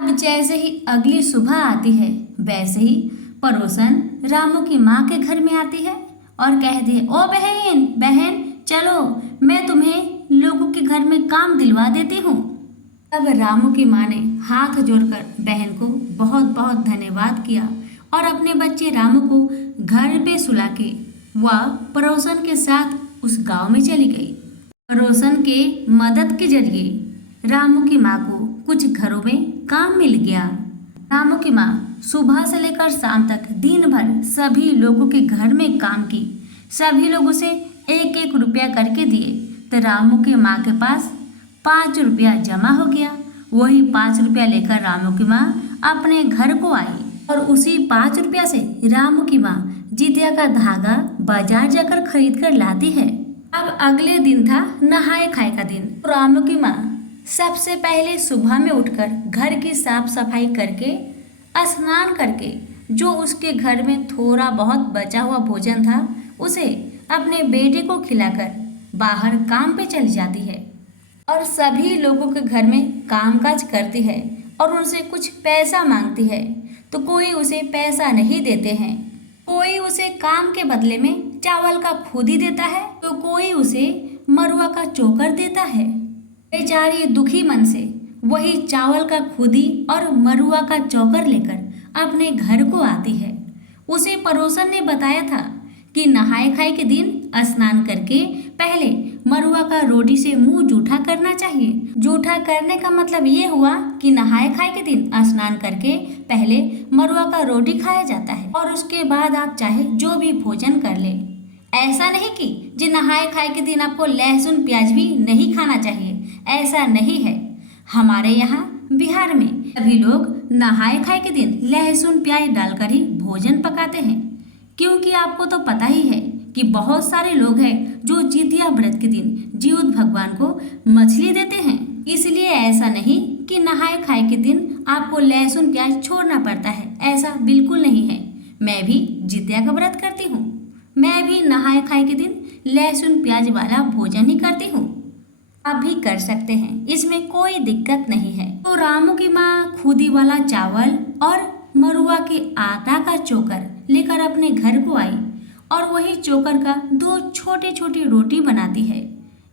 अब जैसे ही अगली सुबह आती है वैसे ही पड़ोसन रामू की माँ के घर में आती है और कहती है, ओ बहन बहन, चलो मैं तुम्हें लोगों के घर में काम दिलवा देती हूँ। तब रामू की माँ ने हाथ जोड़कर बहन को बहुत बहुत धन्यवाद किया और अपने बच्चे रामू को घर पे सुला के वह पड़ोसन के साथ उस गांव में चली गई। पड़ोसन के मदद के जरिए रामू की माँ को कुछ घरों में काम मिल गया। रामू की माँ सुबह से लेकर शाम तक दिन भर सभी लोगों के घर में काम की। सभी लोग उसे 1-1 रुपया करके दिए तो रामू की माँ के पास 5 रुपया जमा हो गया। वही 5 रुपया लेकर रामू की माँ अपने घर को आई और उसी 5 रुपया से रामू की माँ जितिया का धागा बाजार जाकर खरीद कर लाती है। अब अगले दिन था नहाए खाए का दिन। रामू की माँ सबसे पहले सुबह में उठकर घर की साफ सफाई करके स्नान करके जो उसके घर में थोड़ा बहुत बचा हुआ भोजन था उसे अपने बेटे को खिलाकर बाहर काम पे चली जाती है और सभी लोगों के घर में कामकाज करती है और उनसे कुछ पैसा मांगती है तो कोई उसे पैसा नहीं देते हैं। कोई उसे काम के बदले में चावल का खुदी देता है तो कोई उसे मरुआ का चोकर देता है। बेचारी दुखी मन से वही चावल का खुदी और मरुआ का चोकर लेकर अपने घर को आती है। उसे पड़ोसन ने बताया था कि नहाए खाए के दिन स्नान करके पहले मरुआ का रोटी से मुंह जूठा करना चाहिए। जूठा करने का मतलब ये हुआ कि नहाए खाए के दिन स्नान करके पहले मरुआ का रोटी खाया जाता है और उसके बाद आप चाहे जो भी भोजन कर ले। ऐसा नहीं कि जो नहाए खाए के दिन आपको लहसुन प्याज भी नहीं खाना चाहिए, ऐसा नहीं है। हमारे यहाँ बिहार में सभी लोग नहाए खाए के दिन लहसुन प्याज डालकर ही भोजन पकाते हैं, क्योंकि आपको तो पता ही है कि बहुत सारे लोग हैं जो जितिया व्रत के दिन जीवित भगवान को मछली देते हैं। इसलिए ऐसा नहीं कि नहाए खाए के दिन आपको लहसुन प्याज छोड़ना पड़ता है, ऐसा बिल्कुल नहीं है। मैं भी जितिया का व्रत करती हूँ, मैं भी नहाए खाए के दिन लहसुन प्याज वाला भोजन ही करती हूँ। आप भी कर सकते हैं, इसमें कोई दिक्कत नहीं है। तो रामू की माँ खुदी वाला चावल और मरुआ के आटा का चोकर लेकर अपने घर को आई और वही चोकर का 2 छोटी छोटी रोटी बनाती है।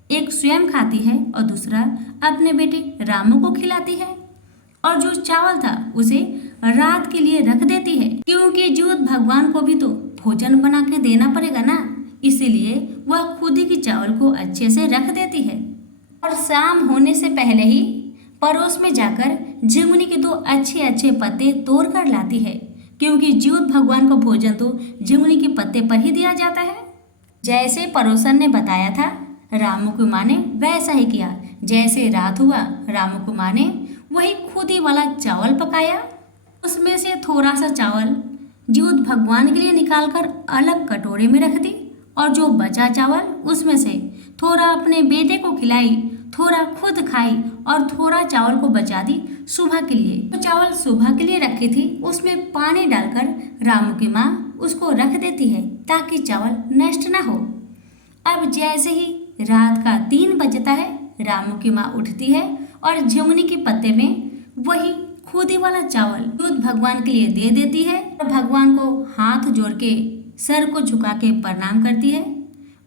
एक स्वयं खाती है और दूसरा अपने बेटे रामू को खिलाती है और जो चावल था उसे रात के लिए रख देती है, क्योंकि जीवित भगवान को भी तो भोजन बना के देना पड़ेगा ना, इसीलिए वह खुदी की चावल को अच्छे से रख देती है और शाम होने से पहले ही पड़ोस में जाकर झिंगुनी के 2 अच्छे अच्छे पत्ते तोड़ कर लाती है, क्योंकि जीवित भगवान को भोजन तो झिंगुनी के पत्ते पर ही दिया जाता है। जैसे पड़ोसन ने बताया था, रामू की माँ ने वैसा ही किया। जैसे रात हुआ, रामू की माँ ने वही खुदी वाला चावल पकाया। उसमें से थोड़ा सा चावल जीवित भगवान के लिए निकालकर अलग कटोरे में रख दी और जो बचा चावल उसमें से थोड़ा अपने बेटे को खिलाई, थोड़ा खुद खाई और थोड़ा चावल को बचा दी सुबह के लिए। तो चावल सुबह के लिए रखी थी, उसमें पानी डालकर रामू की माँ उसको रख देती है ताकि चावल नष्ट ना हो। अब जैसे ही रात का 3 बजता है, रामू की माँ उठती है और झिंगुनी के पत्ते में वही खुदी वाला चावल दूध भगवान के लिए दे देती है और भगवान को हाथ जोड़ के सर को झुका के प्रणाम करती है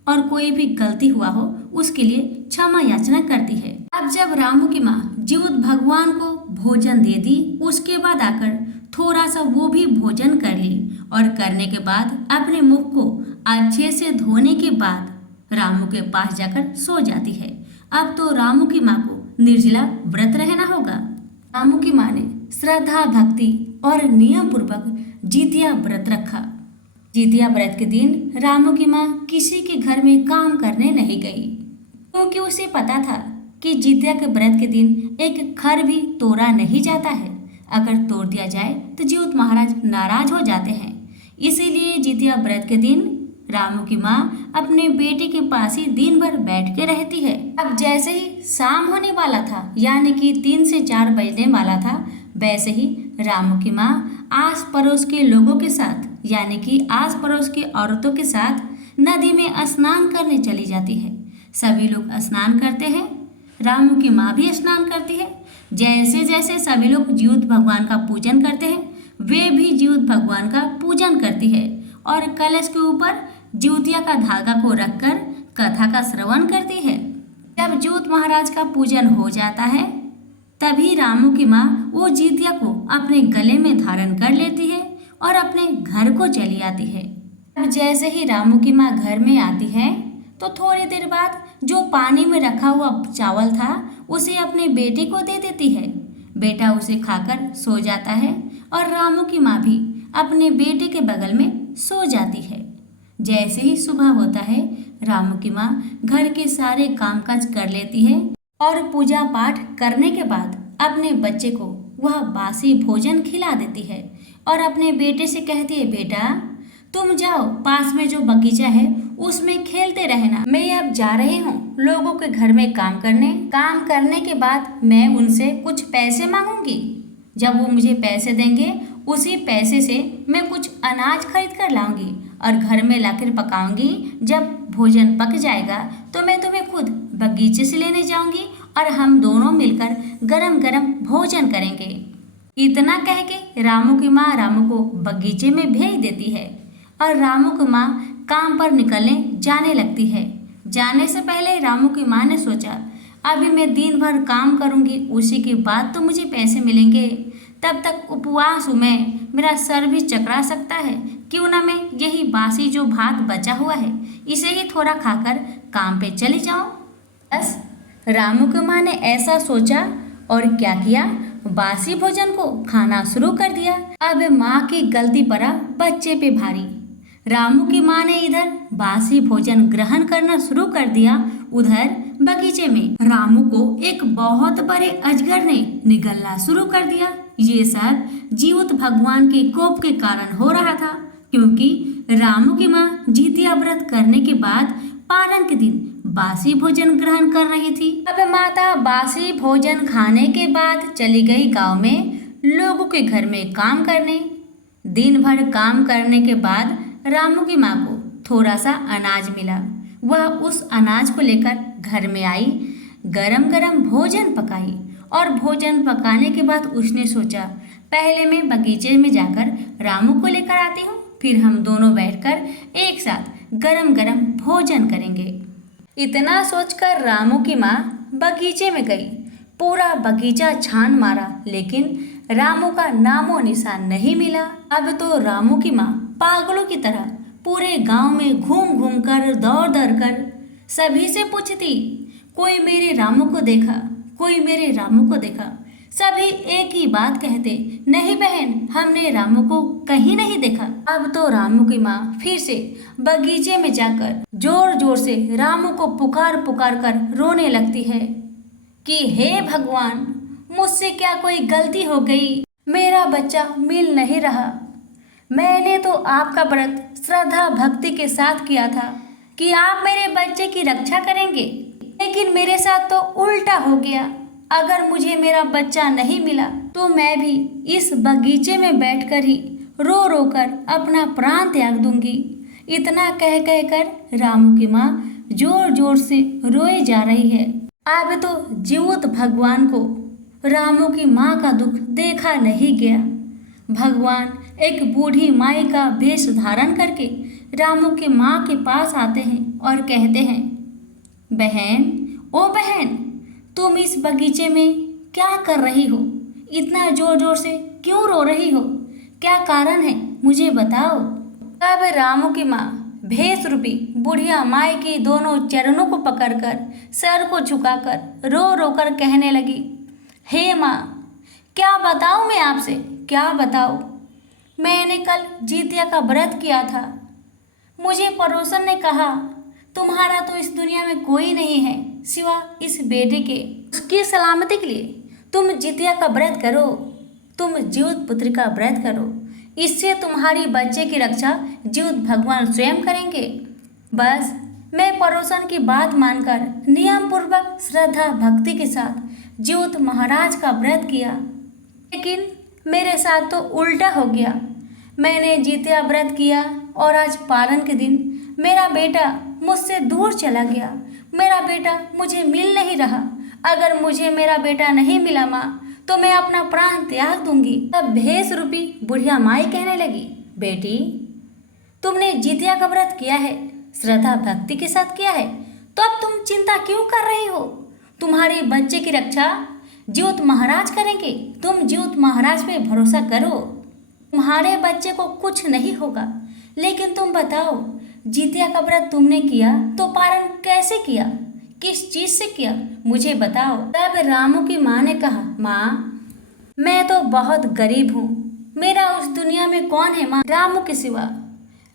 और कोई भी गलती हुआ हो उसके लिए क्षमा याचना करती है। अब जब रामू की माँ जीवित भगवान को भोजन दे दी, उसके बाद आकर थोड़ा सा वो भी भोजन कर ली और करने के बाद अपने मुख को अच्छे से धोने के बाद रामू के पास जाकर सो जाती है। अब तो रामू की माँ को निर्जला व्रत रहना होगा। रामू की माँ ने श्रद्धा भक्ति और नियम पूर्वक जितिया व्रत रखा। जितिया व्रत के दिन रामू की माँ किसी के घर में काम करने नहीं गई, क्योंकि उसे पता था कि जितिया के व्रत के दिन एक खर भी तोड़ा नहीं जाता है। अगर तोड़ दिया जाए तो जीवित महाराज नाराज हो जाते हैं। इसीलिए जितिया व्रत के दिन रामू की माँ अपने बेटे के पास ही दिन भर बैठ के रहती है। अब जैसे ही शाम होने वाला था, यानी कि 3 से 4 बजने वाला था, वैसे ही रामू की माँ आस पड़ोस के लोगों के साथ, यानी कि आस पड़ोस की औरतों के साथ नदी में स्नान करने चली जाती है। सभी लोग स्नान करते हैं, रामू की माँ भी स्नान करती है। जैसे जैसे सभी लोग जीवित भगवान का पूजन करते हैं, वे भी जीवित भगवान का पूजन करती है और कलश के ऊपर जिउतिया का धागा को रखकर कथा का श्रवण करती है। जब जीवित महाराज का पूजन हो जाता है, तभी रामू की माँ वो जिउतिया को अपने गले में धारण कर लेती है और अपने घर को चली आती है। अब जैसे ही रामू की माँ घर में आती है, तो थोड़ी देर बाद जो पानी में रखा हुआ चावल था उसे अपने बेटे को दे देती है। बेटा उसे खाकर सो जाता है और रामू की माँ भी अपने बेटे के बगल में सो जाती है। जैसे ही सुबह होता है, रामू की माँ घर के सारे कामकाज कर लेती है और पूजा पाठ करने के बाद अपने बच्चे को वह बासी भोजन खिला देती है और अपने बेटे से कहती है, बेटा तुम जाओ, पास में जो बगीचा है उसमें खेलते रहना। मैं अब जा रही हूँ लोगों के घर में काम करने। काम करने के बाद मैं उनसे कुछ पैसे मांगूंगी। जब वो मुझे पैसे देंगे, उसी पैसे से मैं कुछ अनाज खरीद कर लाऊंगी और घर में लाकर पकाऊंगी। जब भोजन पक जाएगा तो मैं तुम्हें खुद बगीचे से लेने जाऊंगी और हम दोनों मिलकर गरम गरम भोजन करेंगे। इतना कह के रामू की माँ रामू को बगीचे में भेज देती है और रामू की माँ काम पर निकलने जाने लगती है। जाने से पहले रामू की माँ ने सोचा, अभी मैं दिन भर काम करूँगी, उसी के बाद तो मुझे पैसे मिलेंगे। तब तक उपवास हूँ मैं, मेरा सर भी चकरा सकता है। क्यों ना मैं यही बासी जो भात बचा हुआ है इसे ही थोड़ा खाकर काम पे चली जाऊँ। बस रामू की माँ ने ऐसा सोचा और क्या किया, बासी भोजन को खाना शुरू कर दिया। अब माँ की गलती पड़ा बच्चे पे भारी। रामू की माँ ने इधर बासी भोजन ग्रहण करना शुरू कर दिया, उधर बगीचे में रामू को एक बहुत बड़े अजगर ने निगलना शुरू कर दिया। ये सब जीवित भगवान के कोप के कारण हो रहा था, क्योंकि रामू की माँ जितिया व्रत करने के बाद पारण के दिन बासी भोजन ग्रहण कर रही थी। अब माता बासी भोजन खाने के बाद चली गई गांव में लोगों के घर में काम करने। दिन भर काम करने के बाद रामू की माँ को थोड़ा सा अनाज मिला। वह उस अनाज को लेकर घर में आई, गरम गरम भोजन पकाई और भोजन पकाने के बाद उसने सोचा, पहले मैं बगीचे में जाकर रामू को लेकर आती हूँ, फिर हम दोनों बैठकर एक साथ गरम गरम भोजन करेंगे। इतना सोचकर रामू की माँ बगीचे में गई। पूरा बगीचा छान मारा, लेकिन रामू का नामो निशान नहीं मिला। अब तो रामू की माँ पागलों की तरह पूरे गांव में घूम घूम कर दौड़ दौड़ कर सभी से पूछती, कोई मेरे रामू को देखा, कोई मेरे रामू को देखा। सभी एक ही बात कहते, नहीं बहन, हमने रामू को कहीं नहीं देखा। अब तो रामू की माँ फिर से बगीचे में जाकर जोर जोर से रामू को पुकार पुकार कर रोने लगती है कि हे भगवान, मुझसे क्या कोई गलती हो गई? मेरा बच्चा मिल नहीं रहा। मैंने तो आपका व्रत श्रद्धा भक्ति के साथ किया था कि आप मेरे बच्चे की रक्षा करेंगे, लेकिन मेरे साथ तो उल्टा हो गया। अगर मुझे मेरा बच्चा नहीं मिला तो मैं भी इस बगीचे में बैठकर ही रो रो कर अपना प्राण त्याग दूंगी। इतना कह कह कर रामू की माँ जोर जोर से रोए जा रही है। अब तो जीवित भगवान को रामू की माँ का दुख देखा नहीं गया। भगवान एक बूढ़ी माई का वेश धारण करके रामू की माँ के पास आते हैं और कहते हैं, बहन, ओ बहन, तुम इस बगीचे में क्या कर रही हो? इतना जोर जोर से क्यों रो रही हो? क्या कारण है, मुझे बताओ। तब रामू की माँ भेष रूपी बुढ़िया माई के दोनों चरणों को पकड़कर सर को झुकाकर रो रो कर कहने लगी, हे माँ, क्या बताऊँ मैं आपसे, क्या बताऊँ? मैंने कल जितिया का व्रत किया था। मुझे पड़ोसन ने कहा, तुम्हारा तो इस दुनिया में कोई नहीं है सिवा इस बेटे के। उसकी सलामती के लिए तुम जितिया का व्रत करो, तुम जीवित पुत्री का व्रत करो। इससे तुम्हारी बच्चे की रक्षा जीवित भगवान स्वयं करेंगे। बस मैं पड़ोसन की बात मानकर नियम पूर्वक श्रद्धा भक्ति के साथ जीवित महाराज का व्रत किया, लेकिन मेरे साथ तो उल्टा हो गया। मैंने जितिया व्रत किया और आज पारण के दिन मेरा बेटा मुझसे दूर चला गया। मेरा बेटा मुझे मिल नहीं रहा। अगर मुझे मेरा बेटा नहीं मिला माँ, तो मैं अपना प्राण त्याग दूंगी। तब भेष रूपी बुढ़िया माई कहने लगी, बेटी, तुमने जितिया का व्रत किया है, श्रद्धा भक्ति के साथ किया है, तो अब तुम चिंता क्यों कर रही हो? तुम्हारे बच्चे की रक्षा जीवित महाराज करेंगे। तुम जीवित महाराज पे भरोसा करो, तुम्हारे बच्चे को कुछ नहीं होगा। लेकिन तुम बताओ, जितिया का व्रत तुमने किया तो पारण कैसे किया, किस चीज से किया, मुझे बताओ। तब रामू की माँ ने कहा, माँ, मैं तो बहुत गरीब हूँ, मेरा उस दुनिया में कौन है माँ, रामू के सिवा।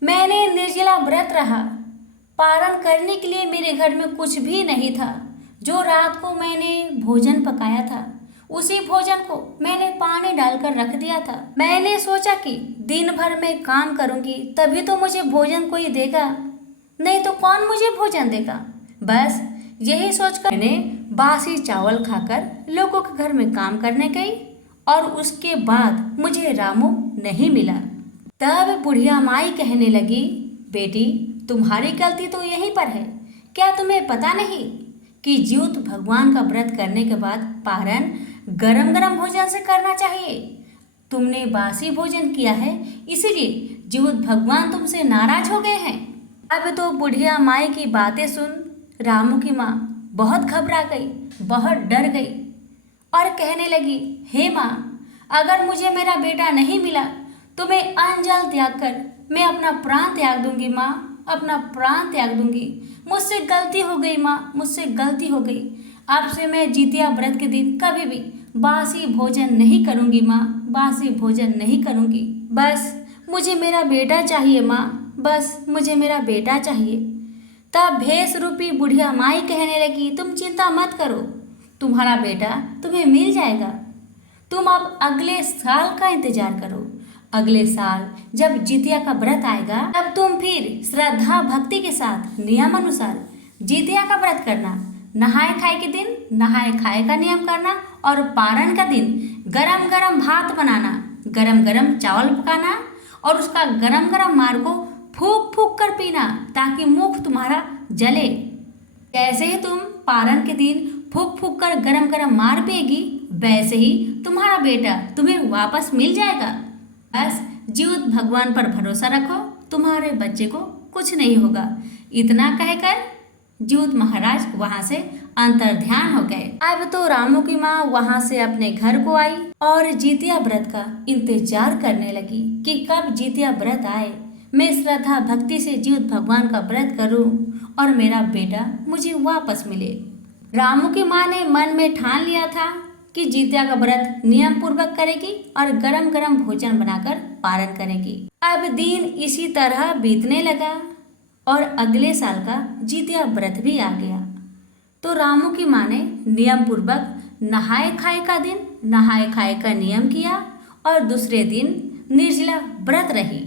मैंने निर्जला व्रत रहा। पारण करने के लिए मेरे घर में कुछ भी नहीं था। जो रात को मैंने भोजन पकाया था, उसी भोजन को मैंने पानी डालकर रख दिया था। मैंने सोचा कि दिन भर मैं काम करूंगी तभी तो मुझे भोजन कोई देगा, नहीं तो कौन मुझे भोजन देगा। बस यही सोचकर मैंने बासी चावल खाकर लोगों के घर में काम करने गई और उसके बाद मुझे रामू नहीं मिला। तब बुढ़िया माई कहने लगी, बेटी, तुम्हारी गलती तो यहीं पर है। क्या तुम्हें पता नहीं कि जीवित भगवान का व्रत करने के बाद पारण गरम गरम भोजन से करना चाहिए? तुमने बासी भोजन किया है, इसीलिए जीवित भगवान तुमसे नाराज हो गए हैं। अब तो बुढ़िया माई की बातें सुन रामू की माँ बहुत घबरा गई, बहुत डर गई और कहने लगी, हे माँ, अगर मुझे मेरा बेटा नहीं मिला तो मैं अन्न जल त्याग कर मैं अपना प्राण त्याग दूंगी माँ, अपना प्राण त्याग दूंगी। मुझसे गलती हो गई माँ, मुझसे गलती हो गई। अब से मैं जितिया व्रत के दिन कभी भी बासी भोजन नहीं करूंगी माँ, बासी भोजन नहीं करूंगी। बस मुझे मेरा बेटा चाहिए माँ, बस मुझे मेरा बेटा चाहिए। तब भेष रूपी बुढ़िया माई कहने लगी, तुम चिंता मत करो, तुम्हारा बेटा तुम्हें मिल जाएगा। तुम अब अगले साल का इंतजार करो। अगले साल जब जितिया का व्रत आएगा तब तुम फिर श्रद्धा भक्ति के साथ नियम अनुसार जितिया का व्रत करना। नहाए खाए के दिन नहाए खाए का नियम करना और पारण का दिन गरम गरम भात बनाना, गरम गरम चावल पकाना और उसका गरम गरम मार को फूक फूक कर पीना ताकि मुख तुम्हारा जले। जैसे ही तुम पारण के दिन फूक फूक कर गरम गरम मार पिएगी, वैसे ही तुम्हारा बेटा तुम्हें वापस मिल जाएगा। बस जीवित भगवान पर भरोसा रखो, तुम्हारे बच्चे को कुछ नहीं होगा। इतना कहकर जीवित महाराज वहां से अंतर्ध्यान हो गए। अब तो रामू की माँ वहां से अपने घर को आई और जितिया व्रत का इंतजार करने लगी कि कब जितिया व्रत आए, मैं श्रद्धा भक्ति से जीवित भगवान का व्रत करूं और मेरा बेटा मुझे वापस मिले। रामू की माँ ने मन में ठान लिया था कि जितिया का व्रत नियम पूर्वक करेगी और गरम गरम भोजन बनाकर पारण करेगी। अब दिन इसी तरह बीतने लगा और अगले साल का जितिया व्रत भी आ गया। तो रामू की माँ ने नियम पूर्वक नहाए खाए का दिन नहाए खाए का नियम किया और दूसरे दिन निर्जला व्रत रही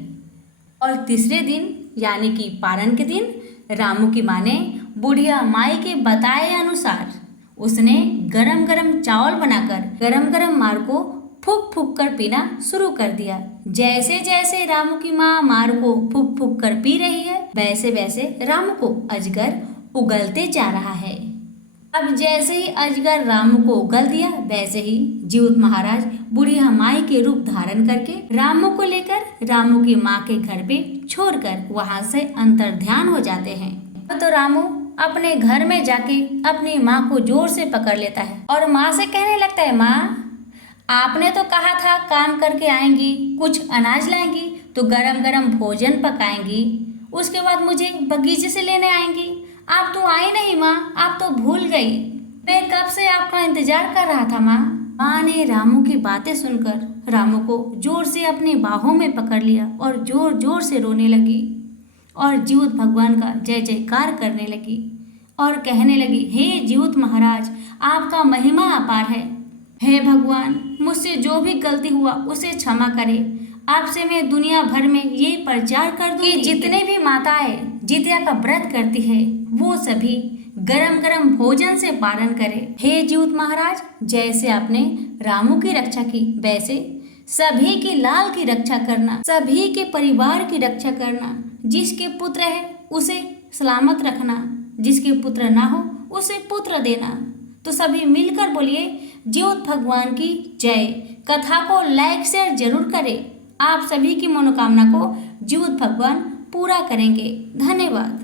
और तीसरे दिन यानी कि पारण के दिन रामू की माँ ने बुढ़िया माई के बताए अनुसार उसने गरम गरम चावल बनाकर गरम गरम मार को फूक फूक कर पीना शुरू कर दिया। जैसे जैसे रामू की माँ मार को फूक फूक कर पी रही है वैसे वैसे रामू को अजगर उगलते जा रहा है। अब जैसे ही अजगर रामू को उगल दिया वैसे ही जीउत महाराज बुढ़िया माई के रूप धारण करके रामू को लेकर रामू की माँ के घर पे छोड़कर वहां से अंतर्ध्यान हो जाते हैं। तो रामू अपने घर में जाके अपनी माँ को जोर से पकड़ लेता है और माँ से कहने लगता है, माँ आपने तो कहा था काम करके आएंगी, कुछ अनाज लाएंगी तो गरम गरम भोजन पकाएंगी, उसके बाद मुझे बगीचे से लेने आएंगी। आप तो आई नहीं माँ, आप तो भूल गई। मैं कब से आपका इंतजार कर रहा था माँ। माँ ने रामू की बातें सुनकर रामू को जोर से अपनी बाहों में पकड़ लिया और जोर जोर से रोने लगी और जीउत भगवान का जय जयकार करने लगी और कहने लगी, हे जीउत महाराज आपका महिमा अपार है। हे भगवान मुझसे जो भी गलती हुआ उसे क्षमा करे। आपसे मैं दुनिया भर में ये प्रचार कर दूं कि जितने भी माताएं जितिया का व्रत करती है वो सभी गरम गरम भोजन से पारण करें। हे जीउत महाराज जैसे आपने रामू की रक्षा की वैसे सभी की लाल की रक्षा करना, सभी के परिवार की रक्षा करना। जिसके पुत्र है उसे सलामत रखना, जिसके पुत्र ना हो उसे पुत्र देना। तो सभी मिलकर बोलिए जीउत भगवान की जय। कथा को लाइक शेयर जरूर करें। आप सभी की मनोकामना को जीउत भगवान पूरा करेंगे। धन्यवाद।